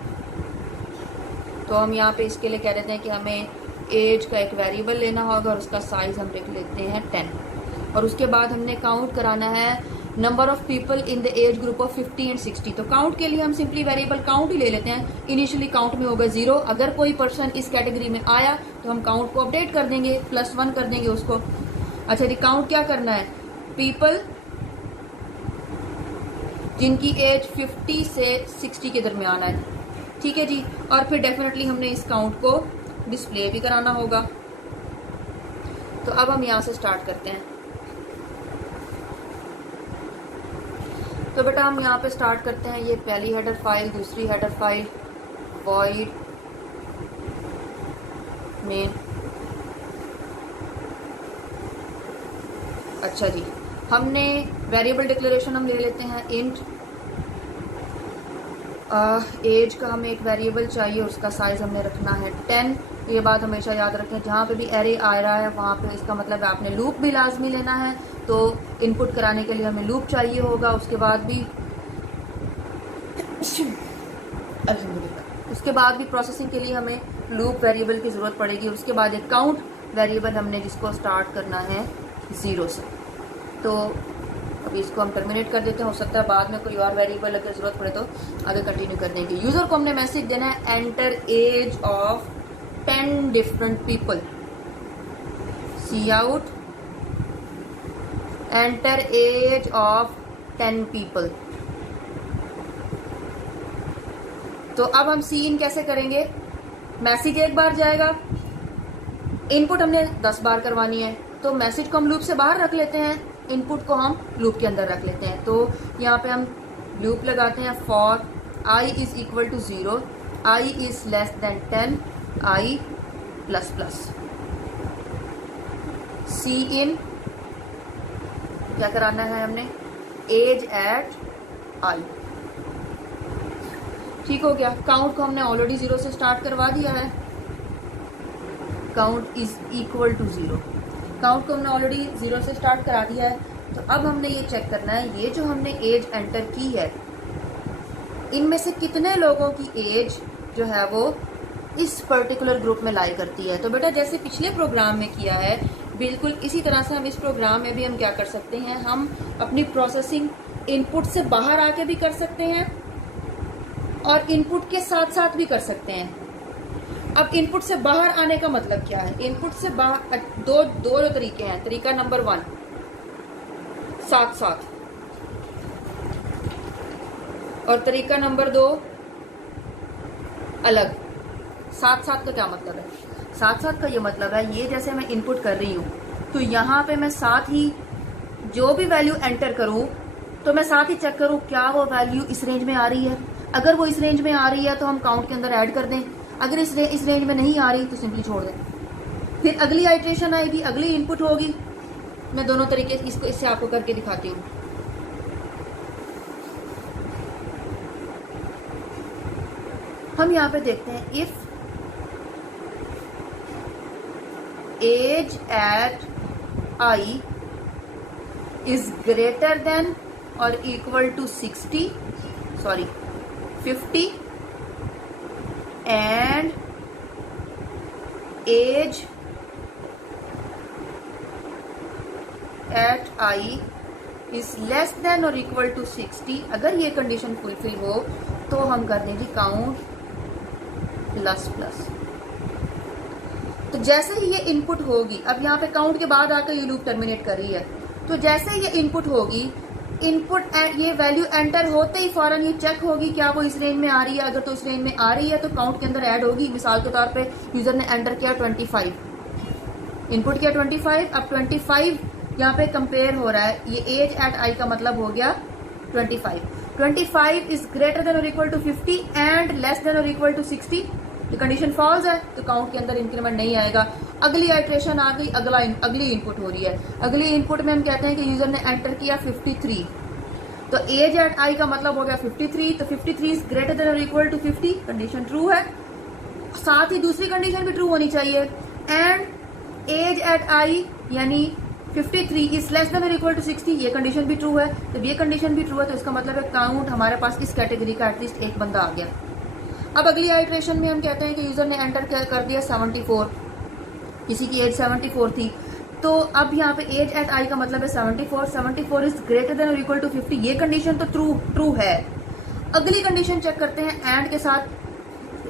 तो हम यहाँ पे इसके लिए कह देते हैं कि हमें एज का एक वेरिएबल लेना होगा और उसका साइज हम लिख लेते हैं 10। और उसके बाद हमने काउंट कराना है number of people in the age group of 50 and 60। तो काउंट के लिए हम सिंपली वेरिएबल काउंट ही ले लेते हैं। इनिशियली काउंट में होगा 0। अगर कोई पर्सन इस कैटेगरी में आया तो हम काउंट को अपडेट कर देंगे, +1 कर देंगे उसको। अच्छा जी, काउंट क्या करना है? पीपल जिनकी एज 50 से 60 के दरमियान है, ठीक है जी। और फिर डेफिनेटली हमने इस काउंट को डिस्प्ले भी कराना होगा। तो अब हम यहाँ से स्टार्ट करते हैं। तो बेटा हम यहाँ पे स्टार्ट करते हैं। ये पहली हेडर फाइल, दूसरी हेडर फाइल, वॉइड मेन। अच्छा जी, हमने वेरिएबल डिक्लेरेशन हम ले लेते हैं इंट। एज का हमें एक वेरिएबल चाहिए, उसका साइज हमने रखना है 10। ये बात हमेशा याद रखें, जहाँ पे भी एरे आ रहा है वहाँ पे इसका मतलब है आपने लूप भी लाजमी लेना है। तो इनपुट कराने के लिए हमें लूप चाहिए होगा। उसके बाद भी प्रोसेसिंग के लिए हमें लूप वेरिएबल की ज़रूरत पड़ेगी। उसके बाद एक काउंट वेरिएबल हमने जिसको स्टार्ट करना है 0 से। तो अभी इसको हम टर्मिनेट कर देते हैं। हो सकता है बाद में कोई और वेरिएबल अगर ज़रूरत पड़े तो आगे कंटिन्यू कर देंगे। यूज़र को हमने मैसेज देना है enter age of 10 different people. C out enter age of 10 people. तो अब हम सी इन कैसे करेंगे? मैसेज एक बार जाएगा, इनपुट हमने 10 बार करवानी है, तो मैसेज को हम लूप से बाहर रख लेते हैं, इनपुट को हम लूप के अंदर रख लेते हैं। तो यहाँ पे हम लूप लगाते हैं for i is equal to 0, i is less than 10, i plus plus. सी इन क्या कराना है हमने? Age at i। ठीक हो गया। काउंट को हमने ऑलरेडी 0 से स्टार्ट करवा दिया है। Count is equal to 0। Count को हमने ऑलरेडी 0 से स्टार्ट करा दिया है। तो अब हमने ये चेक करना है, ये जो हमने एज एंटर की है इनमें से कितने लोगों की एज जो है वो इस पर्टिकुलर ग्रुप में लाई करती है। तो बेटा जैसे पिछले प्रोग्राम में किया है, बिल्कुल इसी तरह से हम इस प्रोग्राम में भी हम क्या कर सकते हैं, हम अपनी प्रोसेसिंग इनपुट से बाहर आके भी कर सकते हैं और इनपुट के साथ साथ भी कर सकते हैं। अब इनपुट से बाहर आने का मतलब क्या है? इनपुट से बाहर दो तरीके हैं। तरीका नंबर 1 साथ साथ, और तरीका नंबर 2 अलग। साथ साथ का क्या मतलब है? साथ साथ का ये मतलब है, ये जैसे मैं इनपुट कर रही हूँ तो यहाँ पे मैं साथ ही जो भी वैल्यू एंटर करूँ तो मैं साथ ही चेक करूँ क्या वो वैल्यू इस रेंज में आ रही है। अगर वो इस रेंज में आ रही है तो हम काउंट के अंदर ऐड कर दें, अगर इस रेंज में नहीं आ रही तो सिंपली छोड़ दें। फिर अगली आइट्रेशन आएगी, अगली इनपुट होगी। मैं दोनों तरीके इससे आपको करके दिखाती हूँ। हम यहाँ पे देखते हैं if age at i is greater than और equal to 50 and age at i is less than और इक्वल टू 60। अगर ये कंडीशन फुलफिल हो तो हम कर दें जी काउंट प्लस प्लस। तो जैसे ही ये इनपुट होगी, अब यहाँ पे काउंट के बाद आकर ये लूप टर्मिनेट कर रही है, तो जैसे ही ये इनपुट होगी, इनपुट ये वैल्यू एंटर होते ही फौरन ये चेक होगी क्या वो इस रेंज में आ रही है। अगर तो इस रेंज में आ रही है तो काउंट के अंदर ऐड होगी। मिसाल के तौर पे यूजर ने एंटर किया 25, इनपुट किया 25। अब 25 यहाँ पे कंपेयर हो रहा है, ये एज एट i का मतलब हो गया 25 इज ग्रेटर देन और equal to 50 and less than और इक्वल टू 60। तो कंडीशन फॉल्स है तो काउंट के अंदर इंक्रीमेंट नहीं आएगा। अगली आइट्रेशन आ गई, अगली इनपुट हो रही है। अगली इनपुट में हम कहते हैं कि यूजर ने एंटर किया 53, तो एज एट i का मतलब हो गया 53। तो 53 इज ग्रेटर देन और इक्वल टू 50, कंडीशन ट्रू है। साथ ही दूसरी कंडीशन भी ट्रू होनी चाहिए, एंड एज एट i यानी 53 इज लेस देन और इक्वल टू 60, ये कंडीशन भी ट्रू है। तो ये कंडीशन भी ट्रू है तो इसका मतलब है काउंट हमारे पास इस कैटेगरी का एटलीस्ट एक बंदा आ गया। अब अगली आइट्रेशन में हम कहते हैं कि यूजर ने एंटर कर दिया 74, किसी की एज 74 थी, तो अब यहाँ पे एज एट i का मतलब है 74 इज ग्रेटर देन और इक्वल टू 50, ये कंडीशन तो ट्रू है। अगली कंडीशन चेक करते हैं एंड के साथ,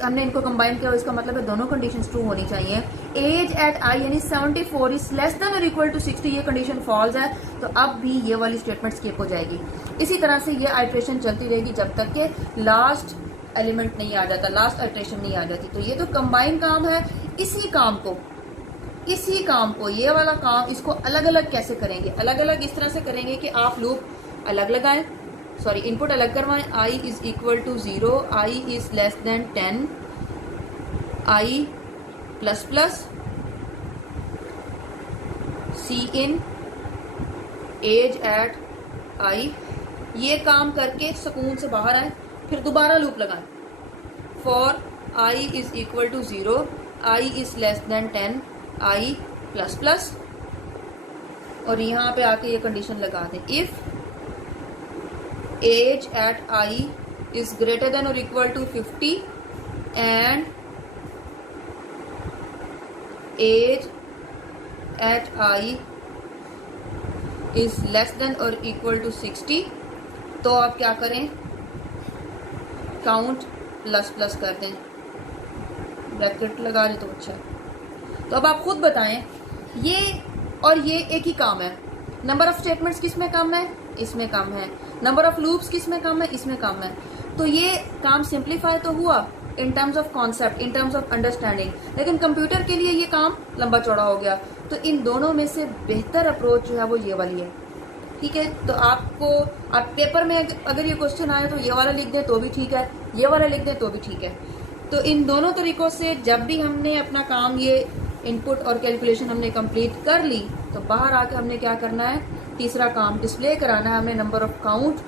हमने इनको कंबाइन किया, इसका मतलब है दोनों कंडीशंस ट्रू होनी चाहिए। एज एट आई यानी 74 इज लेस देन और इक्वल टू 60, ये कंडीशन फॉल्स है, तो अब भी ये वाली स्टेटमेंट स्किप हो जाएगी। इसी तरह से ये आइट्रेशन चलती रहेगी जब तक कि लास्ट एलिमेंट नहीं आ जाता, लास्ट आइट्रेशन नहीं आ जाती। तो ये तो कंबाइन काम है। इसी काम को ये वाला काम, इसको अलग अलग कैसे करेंगे? अलग अलग इस तरह से करेंगे कि आप लूप अलग लगाएं, सॉरी इनपुट अलग करवाएं। i is equal to 0, i is less than 10, i plus plus C in age at i। ये काम करके सुकून से बाहर आए, फिर दोबारा लूप लगाएं। For i is equal to 0, i is less than 10, i plus plus, और यहाँ पे आके ये कंडीशन लगा दें, if age at i is greater than or equal to 50 and age at i is less than or equal to 60, तो आप क्या करें? काउंट प्लस प्लस कर दें, ब्रैकेट लगा दें तो अच्छा है। तो अब आप खुद बताएं, ये और ये एक ही काम है। नंबर ऑफ स्टेटमेंट्स किस में कम है? इसमें कम है। नंबर ऑफ लूप्स किस में कम है? इसमें कम है। तो ये काम सिंप्लीफाई तो हुआ in terms of concept, in terms of understanding, लेकिन कंप्यूटर के लिए ये काम लंबा चौड़ा हो गया। तो इन दोनों में से बेहतर अप्रोच जो है वो ये वाली है। ठीक है, तो आपको आप पेपर में अगर ये क्वेश्चन आए तो ये वाला लिख दें तो भी ठीक है, ये वाला लिख दें तो भी ठीक है। तो इन दोनों तरीकों से जब भी हमने अपना काम, ये इनपुट और कैलकुलेशन हमने कंप्लीट कर ली, तो बाहर आके हमने क्या करना है? तीसरा काम डिस्प्ले कराना है हमने नंबर ऑफ काउंट,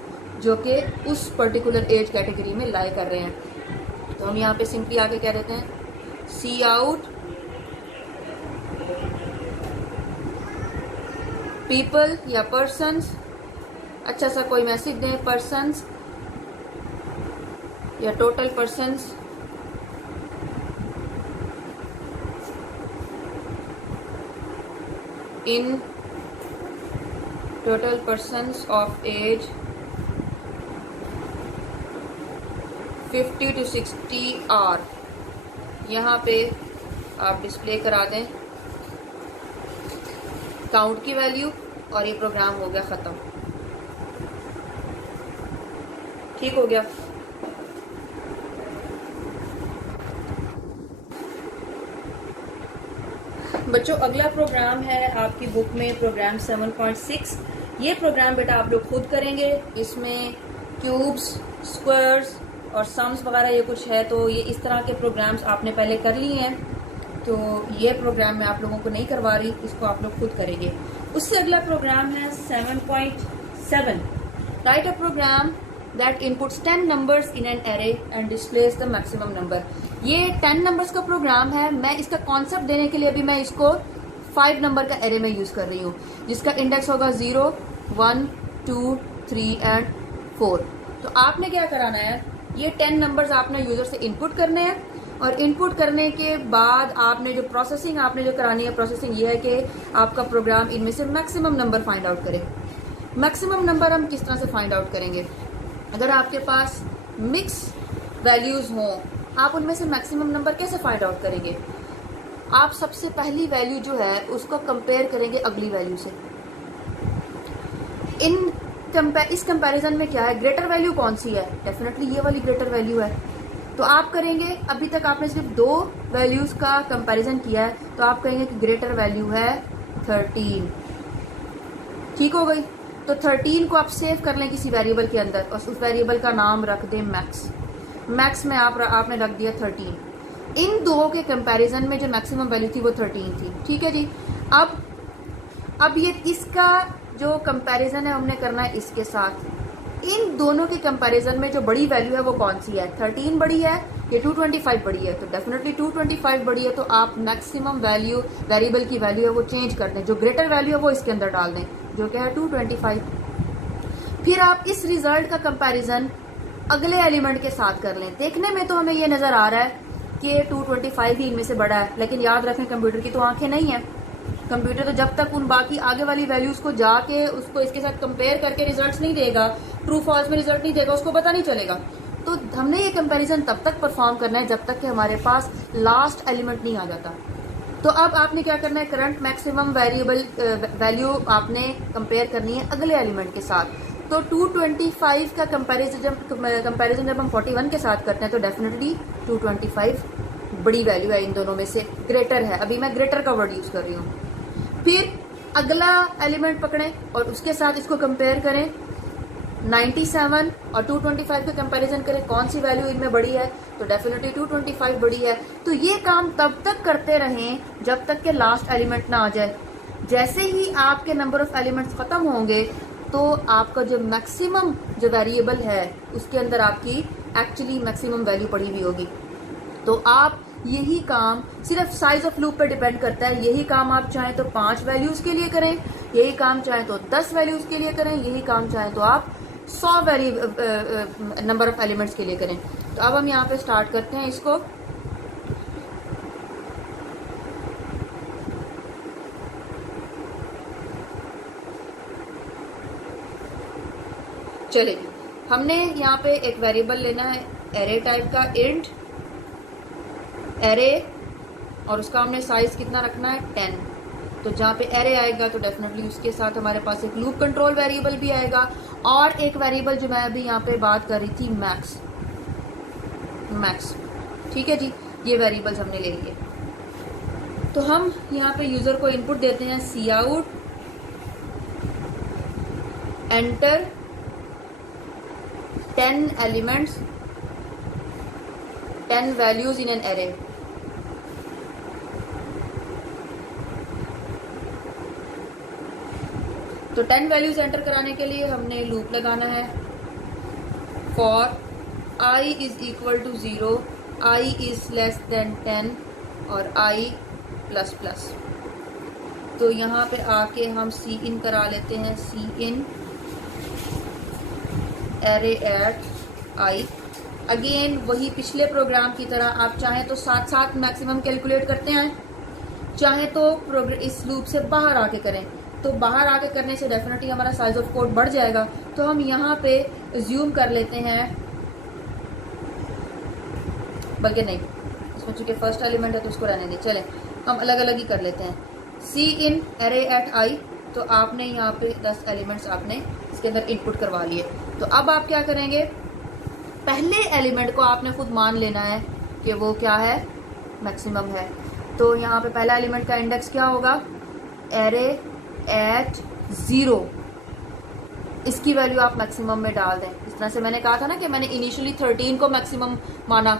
जो कि उस पर्टिकुलर एज कैटेगरी में लाई कर रहे हैं। तो हम यहाँ पे सिंपली आके कह देते हैं सी आउट पीपल या पर्सन्स, अच्छा सा कोई मैसेज दें, पर्सन्स या total persons in total persons of age 50 to 60 are, यहाँ पे आप डिस्प्ले करा दें काउंट की वैल्यू, और ये प्रोग्राम हो गया ख़त्म। ठीक हो गया। बच्चों अगला प्रोग्राम है आपकी बुक में प्रोग्राम 7.6। ये प्रोग्राम बेटा आप लोग खुद करेंगे। इसमें क्यूब्स, स्क्वायर्स और सम्स वगैरह ये कुछ है, तो ये इस तरह के प्रोग्राम्स आपने पहले कर लिए हैं, तो ये प्रोग्राम मैं आप लोगों को नहीं करवा रही, इसको आप लोग खुद करेंगे। उससे अगला प्रोग्राम है 7.7। Write a program that inputs 10 numbers in an array and displays the maximum number। ये 10 नंबर्स का प्रोग्राम है। मैं इसका कॉन्सेप्ट देने के लिए अभी मैं इसको 5 नंबर का एरे में यूज कर रही हूँ, जिसका इंडेक्स होगा 0, 1, 2, 3 एंड 4। तो आपने क्या कराना है, ये 10 नंबर्स आपने यूजर से इनपुट करने हैं, और इनपुट करने के बाद आपने जो प्रोसेसिंग आपने जो करानी है, प्रोसेसिंग ये है कि आपका प्रोग्राम इनमें से मैक्सिमम नंबर फाइंड आउट करे। मैक्सिमम नंबर हम किस तरह से फाइंड आउट करेंगे? अगर आपके पास मिक्स वैल्यूज हों, आप उनमें से मैक्सिमम नंबर कैसे फाइंड आउट करेंगे? आप सबसे पहली वैल्यू जो है उसको कंपेयर करेंगे अगली वैल्यू से। इस कंपैरिजन में क्या है, ग्रेटर वैल्यू कौन सी है? डेफिनेटली ये वाली ग्रेटर वैल्यू है। तो आप करेंगे, अभी तक आपने सिर्फ 2 वैल्यूज का कंपैरिजन किया है, तो आप कहेंगे कि ग्रेटर वैल्यू है 13। ठीक हो गई। तो 13 को आप सेव कर लें किसी वेरिएबल के अंदर, और उस वेरिएबल का नाम रख दें मैक्स। मैक्स में आपने रख दिया 13। इन दो के कंपैरिजन में जो मैक्सिमम वैल्यू थी वो 13 थी। ठीक है जी। अब ये इसका जो कंपैरिजन है हमने करना है इसके साथ। इन दोनों के कंपैरिजन में जो बड़ी वैल्यू है वो कौन सी है? 13 बड़ी है या 225 बड़ी है? तो डेफिनेटली 225 बड़ी है। तो आप मैक्सिमम वैल्यू, वेरिएबल की वैल्यू है वो चेंज कर दें, जो ग्रेटर वैल्यू है वो इसके अंदर डाल दें, जो क्या है 225। फिर आप इस रिजल्ट का कंपैरिजन अगले एलिमेंट के साथ कर लें। देखने में तो हमें ये नजर आ रहा है कि 225 ही इनमें से बड़ा है, लेकिन याद रखें कंप्यूटर की तो आंखें नहीं है। कंप्यूटर तो जब तक उन बाकी आगे वाली वैल्यूज को जाके उसको इसके साथ कंपेयर करके रिजल्ट्स नहीं देगा, ट्रू फॉल्स में रिजल्ट नहीं देगा, उसको पता नहीं चलेगा। तो हमने ये कंपैरिजन तब तक परफॉर्म करना है जब तक कि हमारे पास लास्ट एलिमेंट नहीं आ जाता। तो अब आपने क्या करना है, करंट मैक्सिमम वेरिएबल वैल्यू आपने कंपेयर करनी है अगले एलिमेंट के साथ। तो 225 का कंपैरिजन जब हम 41 के साथ करते हैं तो डेफिनेटली 225 बड़ी वैल्यू है, इन दोनों में से ग्रेटर है। अभी मैं ग्रेटर का वर्ड यूज कर रही हूँ। फिर अगला एलिमेंट पकड़ें और उसके साथ इसको कंपेयर करें, 97 और 225 का कंपैरिजन करें, कौन सी वैल्यू इनमें बड़ी है, तो डेफिनेटली 225 बड़ी है। तो ये काम तब तक करते रहें जब तक के लास्ट एलिमेंट ना आ जाए। जैसे ही आपके नंबर ऑफ एलिमेंट्स खत्म होंगे तो आपका जो मैक्सिमम जो वेरिएबल है उसके अंदर आपकी एक्चुअली मैक्सिमम वैल्यू पड़ी हुई होगी। तो आप यही काम सिर्फ साइज ऑफ लूप पे डिपेंड करता है। यही काम आप चाहें तो 5 वैल्यूज के लिए करें, यही काम चाहें तो 10 वैल्यूज के लिए करें, यही काम चाहें तो आप 100 नंबर ऑफ एलिमेंट्स के लिए करें। तो अब हम यहाँ पे स्टार्ट करते हैं इसको। चलिए, हमने यहाँ पे एक वेरिएबल लेना है एरे टाइप का, इंट एरे, और उसका हमने साइज कितना रखना है 10। तो जहाँ पे एरे आएगा तो डेफिनेटली उसके साथ हमारे पास एक लूप कंट्रोल वेरिएबल भी आएगा, और एक वेरिएबल जो मैं अभी यहाँ पे बात कर रही थी मैक्स। ठीक है जी, ये वेरिएबल्स हमने ले लिए। तो हम यहाँ पे यूजर को इनपुट देते हैं cout enter 10 elements 10 values in an array. तो 10 वैल्यूज एंटर कराने के लिए हमने लूप लगाना है for I is equal to 0, I is less than 10 और I प्लस प्लस। तो यहाँ पे आके हम सी इन करा लेते हैं, cin array at I। Again वही पिछले प्रोग्राम की तरह, आप चाहें तो साथ साथ मैक्सिमम कैलकुलेट करते हैं, चाहें तो इस लूप से बाहर आके करें। तो बाहर आके करने से डेफिनेटली हमारा साइज ऑफ कोड बढ़ जाएगा। तो हम यहाँ पे ज्यूम कर लेते हैं, बल्कि नहीं, इसमें चूंकि फर्स्ट एलिमेंट है तो उसको रहने दें, चलें हम अलग अलग ही कर लेते हैं। Cin array at I, तो आपने यहाँ पे 10 एलिमेंट्स आपने इसके अंदर इनपुट करवा लिए। तो अब आप क्या करेंगे, पहले एलिमेंट को आपने खुद मान लेना है कि वो क्या है, मैक्सिमम है। तो यहाँ पे पहला एलिमेंट का इंडेक्स क्या होगा, एरे एट 0, इसकी वैल्यू आप मैक्सिमम में डाल दें। इस तरह से मैंने कहा था ना कि मैंने इनिशियली 13 को मैक्सिमम माना,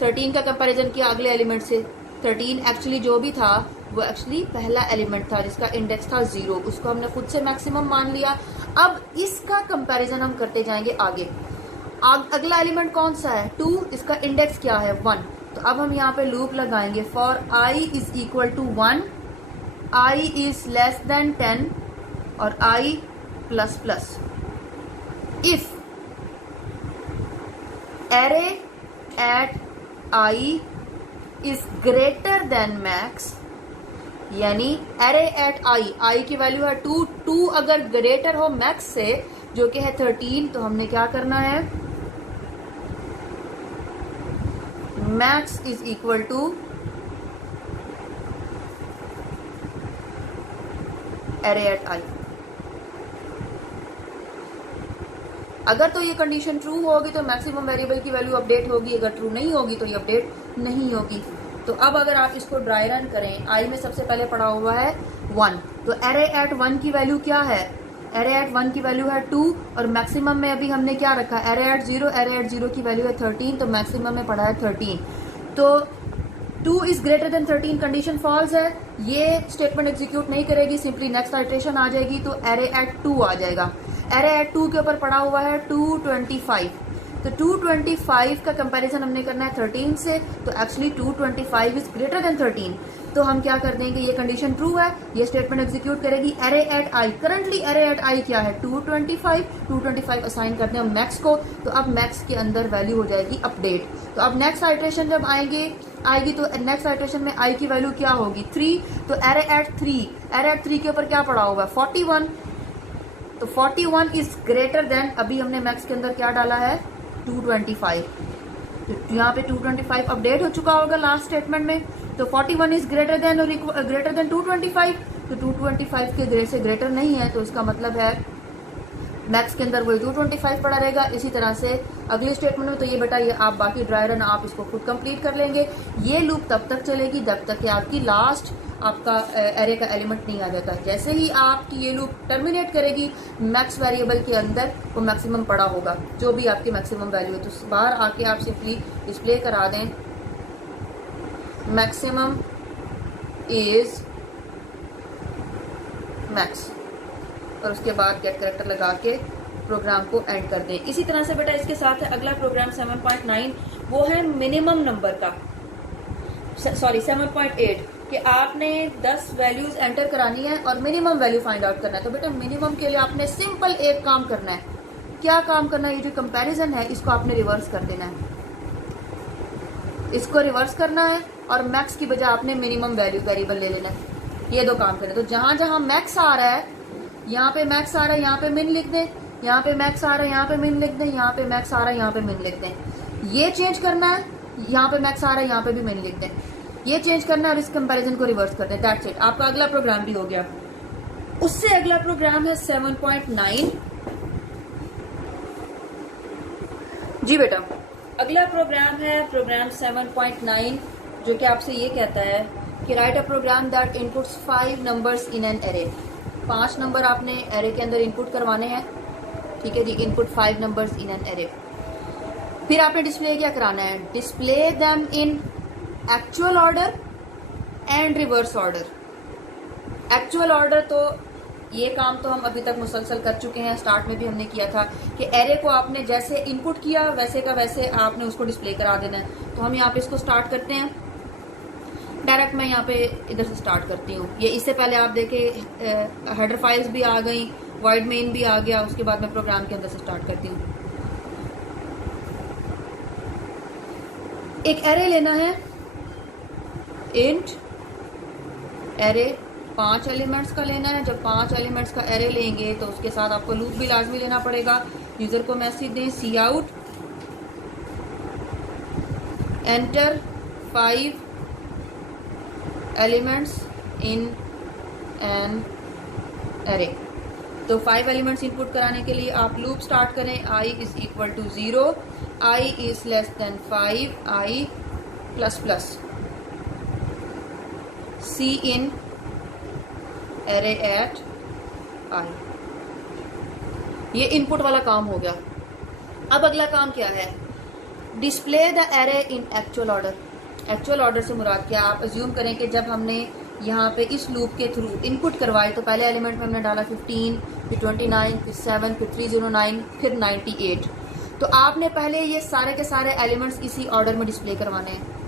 13 का कंपैरिजन किया अगले एलिमेंट से। 13 एक्चुअली जो भी था वो एक्चुअली पहला एलिमेंट था जिसका इंडेक्स था 0, उसको हमने खुद से मैक्सिमम मान लिया। अब इसका कंपैरिजन हम करते जाएंगे आगे। अगला एलिमेंट कौन सा है, 2, इसका इंडेक्स क्या है 1। तो अब हम यहाँ पे लूप लगाएंगे for I is equal to 1, I is less than 10 और I plus plus. If array at I is greater than max, यानी एरे एट I की वैल्यू है 2 अगर ग्रेटर हो मैक्स से जो कि है 13, तो हमने क्या करना है, max is equal to array at I। अगर तो ये कंडीशन ट्रू होगी तो मैक्सिमम वेरिएबल की वैल्यू अपडेट होगी, अगर ट्रू नहीं होगी तो ये अपडेट नहीं होगी। तो अब अगर आप इसको ड्राई रन करें, I में सबसे पहले पड़ा हुआ है 1, तो एरे एट 1 की वैल्यू क्या है, एरे एट 1 की वैल्यू है 2 और मैक्सिमम में अभी हमने क्या रखा, एरे एट 0 की वैल्यू है 13, तो मैक्सिमम में पड़ा है 13। तो 2 is greater than 13 condition false है, ये स्टेटमेंट एग्जीक्यूट नहीं करेगी, सिंपली नेक्स्ट आइटरेशन आ जाएगी तो एरे एट 2 आ जाएगा। एरे एट 2 के ऊपर पड़ा हुआ है 225, तो 225 का कंपैरिजन हमने करना है 13 से, तो एक्चुअली 225 इज ग्रेटर देन 13। तो हम क्या कर देंगे, ये कंडीशन ट्रू है, ये स्टेटमेंट एग्जीक्यूट करेगी। Array at I, currently array at I क्या है 225 असाइन करते हैं मैक्स को, तो अब मैक्स के अंदर वैल्यू हो जाएगी अपडेट। तो अब नेक्स्ट आइटरेशन जब आएगी तो नेक्स्ट आइटरेशन में I की वैल्यू क्या होगी 3, तो एरे एट 3 के ऊपर क्या पड़ा होगा 41, तो 41 इज ग्रेटर देन, अभी हमने मैक्स के अंदर क्या डाला है 225, तो यहाँ पे 225 अपडेट हो चुका होगा लास्ट स्टेटमेंट में। तो 41 इज ग्रेटर देन और ग्रेटर देन 225, तो 225 के ग्रेड से ग्रेटर नहीं है, तो इसका मतलब है मैक्स के अंदर वही 225 पड़ा रहेगा। इसी तरह से अगली स्टेटमेंट में, तो ये बेटा ये आप बाकी ड्राई रन आप इसको खुद कंप्लीट कर लेंगे। ये लूप तब तक चलेगी जब तक कि आपकी लास्ट आपका एरे का एलिमेंट नहीं आ जाता। जैसे ही आपकी ये लूप टर्मिनेट करेगी, मैक्स वेरिएबल के अंदर वो मैक्सिमम पड़ा होगा, जो भी आपकी मैक्सिमम वैल्यू है, तो बाहर आके आप सिंपली डिस्प्ले करा दें मैक्सिमम इज मैक्स, और उसके बाद गेट कैरेक्टर लगा के प्रोग्राम को एंड कर दें। इसी तरह से बेटा इसके साथ है अगला प्रोग्राम 7.9, वो है मिनिमम नंबर का, सॉरी 7.8, कि आपने 10 वैल्यूज एंटर करानी है और मिनिमम वैल्यू फाइंड आउट करना है। तो बेटा मिनिमम के लिए आपने सिंपल एक काम करना है। क्या काम करना है? ये जो कंपैरिजन है इसको आपने रिवर्स कर देना है, इसको रिवर्स करना है और मैक्स की बजाय आपने मिनिमम वैल्यू वेरिएबल ले लेना है। ये दो काम करें। तो जहां जहां मैक्स आ रहा है, यहाँ पे मैक्स आ रहा है, यहाँ पे मिन लिख दें, यहाँ पे मैक्स आ रहा है, यहाँ पे मिन लिख दें, यहाँ पे मैक्स आ रहा है, यहाँ पे मिन लिख दें। ये चेंज करना है, यहाँ पे मैक्स आ रहा है, यहाँ पे भी मिन लिख दें। ये चेंज करना है और इस कंपैरिजन को रिवर्स कर दें। दैट्स इट, आपका अगला प्रोग्राम भी हो गया। उससे अगला प्रोग्राम है 7.9। जी बेटा, अगला प्रोग्राम है प्रोग्राम 7.9, जो कि आपसे ये कहता है कि write a program that inputs 5 numbers in an array. 5 number आपने एरे के अंदर इनपुट करवाने हैं, ठीक है जी। Input 5 numbers in an array. फिर आपने डिस्प्ले क्या कराना है? Display them in actual order and reverse order. Actual order, तो ये काम तो हम अभी तक मुसलसल कर चुके हैं, स्टार्ट में भी हमने किया था कि एरे को आपने जैसे इनपुट किया वैसे का वैसे आपने उसको डिस्प्ले करा देना है। तो हम यहाँ पे इसको स्टार्ट करते हैं। डायरेक्ट मैं यहाँ पे इधर से स्टार्ट करती हूँ। ये इससे पहले आप देखें हेडर फाइल्स भी आ गई, वाइड मेन भी आ गया। उसके बाद मैं प्रोग्राम के अंदर से स्टार्ट करती हूँ। एक एरे लेना है, इंट एरे 5 एलिमेंट्स का लेना है। जब 5 एलिमेंट्स का एरे लेंगे तो उसके साथ आपको लूप भी लाजमी लेना पड़ेगा। यूजर को मैसेज दें सी out enter 5 elements in an array. तो 5 एलिमेंट्स इनपुट कराने के लिए आप लूप स्टार्ट करें। i is equal to 0, i is less than 5, i plus plus C in array at i। ये इनपुट वाला काम हो गया। अब अगला काम क्या है? Display the array in actual order. Actual order से मुराद क्या? आप अज्यूम करें कि जब हमने यहाँ पे इस लूप के थ्रू इनपुट करवाए तो पहले एलिमेंट में हमने डाला 15, फिर 29, फिर 7, फिर 309, फिर 98। तो आपने पहले ये सारे के सारे एलिमेंट्स इसी ऑर्डर में डिस्प्ले करवाने हैं।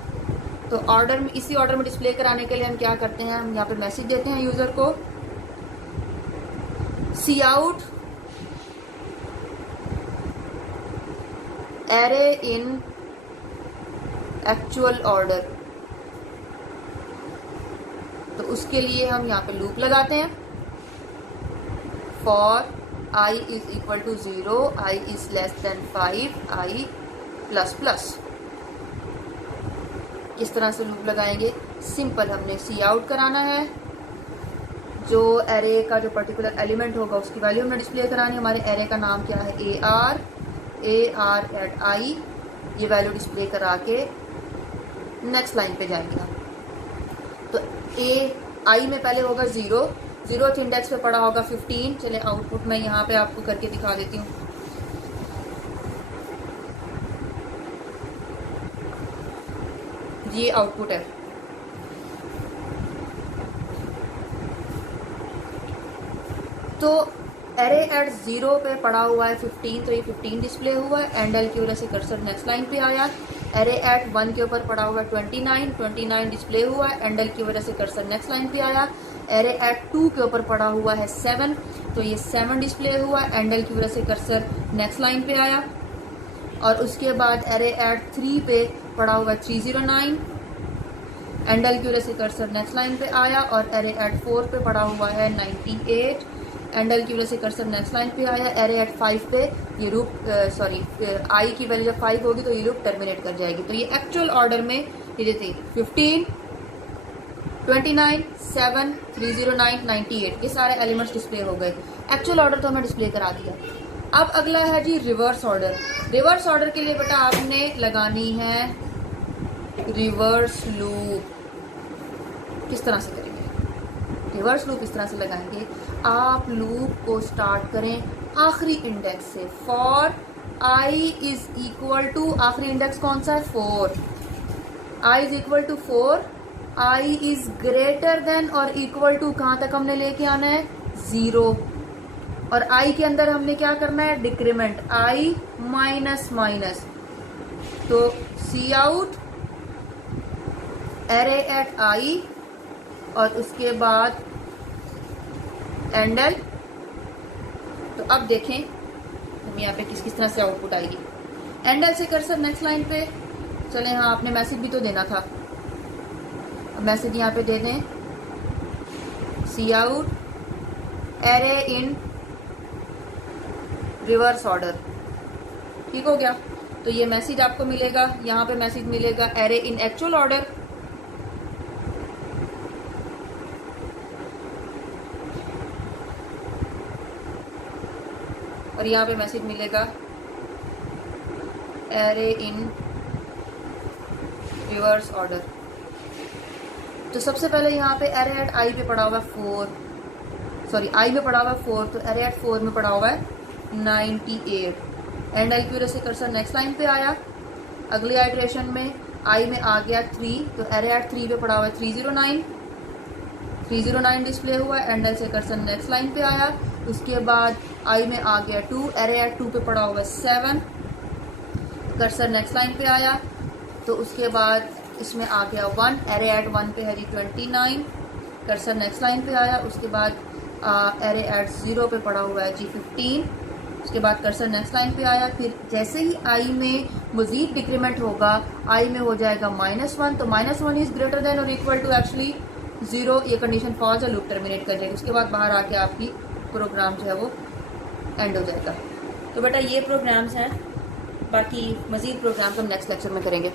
तो ऑर्डर में, इसी ऑर्डर में डिस्प्ले कराने के लिए हम क्या करते हैं? हम यहाँ पे मैसेज देते हैं यूजर को cout array in actual order. तो उसके लिए हम यहाँ पे लूप लगाते हैं for i is equal to 0, i is less than 5, i plus plus. किस तरह से लूप लगाएंगे? सिंपल, हमने सी आउट कराना है, जो एरे का जो पर्टिकुलर एलिमेंट होगा उसकी वैल्यू हमने डिस्प्ले करानी है। हमारे एरे का नाम क्या है? ar at i। ये वैल्यू डिस्प्ले करा के नेक्स्ट लाइन पे जाएगा। तो आई में पहले होगा 0, 0th इंडेक्स पे पड़ा होगा 15। चले आउटपुट मैं यहाँ पे आपको करके दिखा देती हूँ। ये आउटपुट है। तो एरे एट 0 पे पड़ा हुआ है 15, तो ये 15 डिस्प्ले हुआ है। एंडल की वजह से कर्सर नेक्स्ट लाइन पे आया। एरे एट 1 के ऊपर पड़ा हुआ है 29, 29 डिस्प्ले हुआ है। एंडल की वजह से कर्सर नेक्स्ट लाइन पे आया। एरे एट 2 के ऊपर पड़ा हुआ है 7, तो ये 7 डिस्प्ले हुआ है। एंडल की वजह से कर्सर नेक्स्ट लाइन पे आया। और उसके बाद एरे एट 3 पे पड़ा हुआ है 309, एंडल की वजह से कर्सर नेक्स्ट लाइन पे आया। और एरे एट 4 पे पड़ा हुआ है 98, एंडल की वजह से कर्सर नेक्स्ट लाइन पे आया, एरे एट 5 पे ये लूप आई की वैल्यू जब 5 होगी तो ये लूप टर्मिनेट कर जाएगी। तो ये एक्चुअल ऑर्डर में ये जैसे 15, 29, 7, 309, 98 ये सारे एलिमेंट्स डिस्प्ले हो गए। एक्चुअल ऑर्डर तो हमें डिस्प्ले करा दिया। अब अगला है जी रिवर्स ऑर्डर। रिवर्स ऑर्डर के लिए बेटा आपने लगानी है रिवर्स लूप। किस तरह से करेंगे रिवर्स लूप? इस तरह से लगाएंगे, आप लूप को स्टार्ट करें आखिरी इंडेक्स से। For I is equal to, आखिरी इंडेक्स कौन सा है? 4। I is equal to 4, i is greater than और इक्वल टू कहां तक हमने लेके आना है? 0। और आई के अंदर हमने क्या करना है? डिक्रीमेंट, आई माइनस माइनस। तो सी आउट एरे एट आई और उसके बाद एंडल। तो अब देखें हम यहाँ पे किस किस तरह से आउटपुट आएगी। एंडल से कर्सर नेक्स्ट लाइन पे चले। हाँ, आपने मैसेज भी तो देना था। अब मैसेज यहाँ पे दे दें, cout array in reverse order. ठीक हो गया? तो ये मैसेज आपको मिलेगा, यहाँ पे मैसेज मिलेगा एरे इन एक्चुअल ऑर्डर। और यहाँ पे मैसेज मिलेगा एरे इन रिवर्स ऑर्डर। तो सबसे पहले यहाँ पे एरे एट आई पे पड़ा हुआ है 4, सॉरी आई में पड़ा हुआ है 4, तो एरे एट 4 में पड़ा हुआ है 98। एंड आई की वजह से कर्सर नेक्स्ट लाइन पे आया। अगले आइटरेशन में आई में आ गया 3, तो एरे एट 3 पे पड़ा हुआ है 309, 309 डिस्प्ले हुआ है। एंड आई से कर्सर नेक्स्ट लाइन पे आया। उसके बाद आई में आ गया 2, एरे एट 2 पे पड़ा हुआ है 7, कर्सर नेक्स्ट लाइन पे आया। तो उसके बाद इसमें आ गया 1, एरे एट 1 पे है जी 29, कर्सर नेक्स्ट लाइन पे आया। उसके बाद एरे एट 0 पे पड़ा हुआ है जी 15। उसके बाद कर्सर नेक्स्ट लाइन पे आया। फिर जैसे ही आई में मजीद डिक्रीमेंट होगा, आई में हो जाएगा -1, तो -1 इज ग्रेटर देन और इक्वल टू एक्चुअली 0, ये कंडीशन फॉल्स है, लूप टर्मिनेट कर जाएगी। उसके बाद बाहर आके आपकी प्रोग्राम जो है वो एंड हो जाएगा। तो बेटा ये प्रोग्राम्स हैं, बाकी मजीद प्रोग्राम्स हम नेक्स्ट लेक्चर में करेंगे।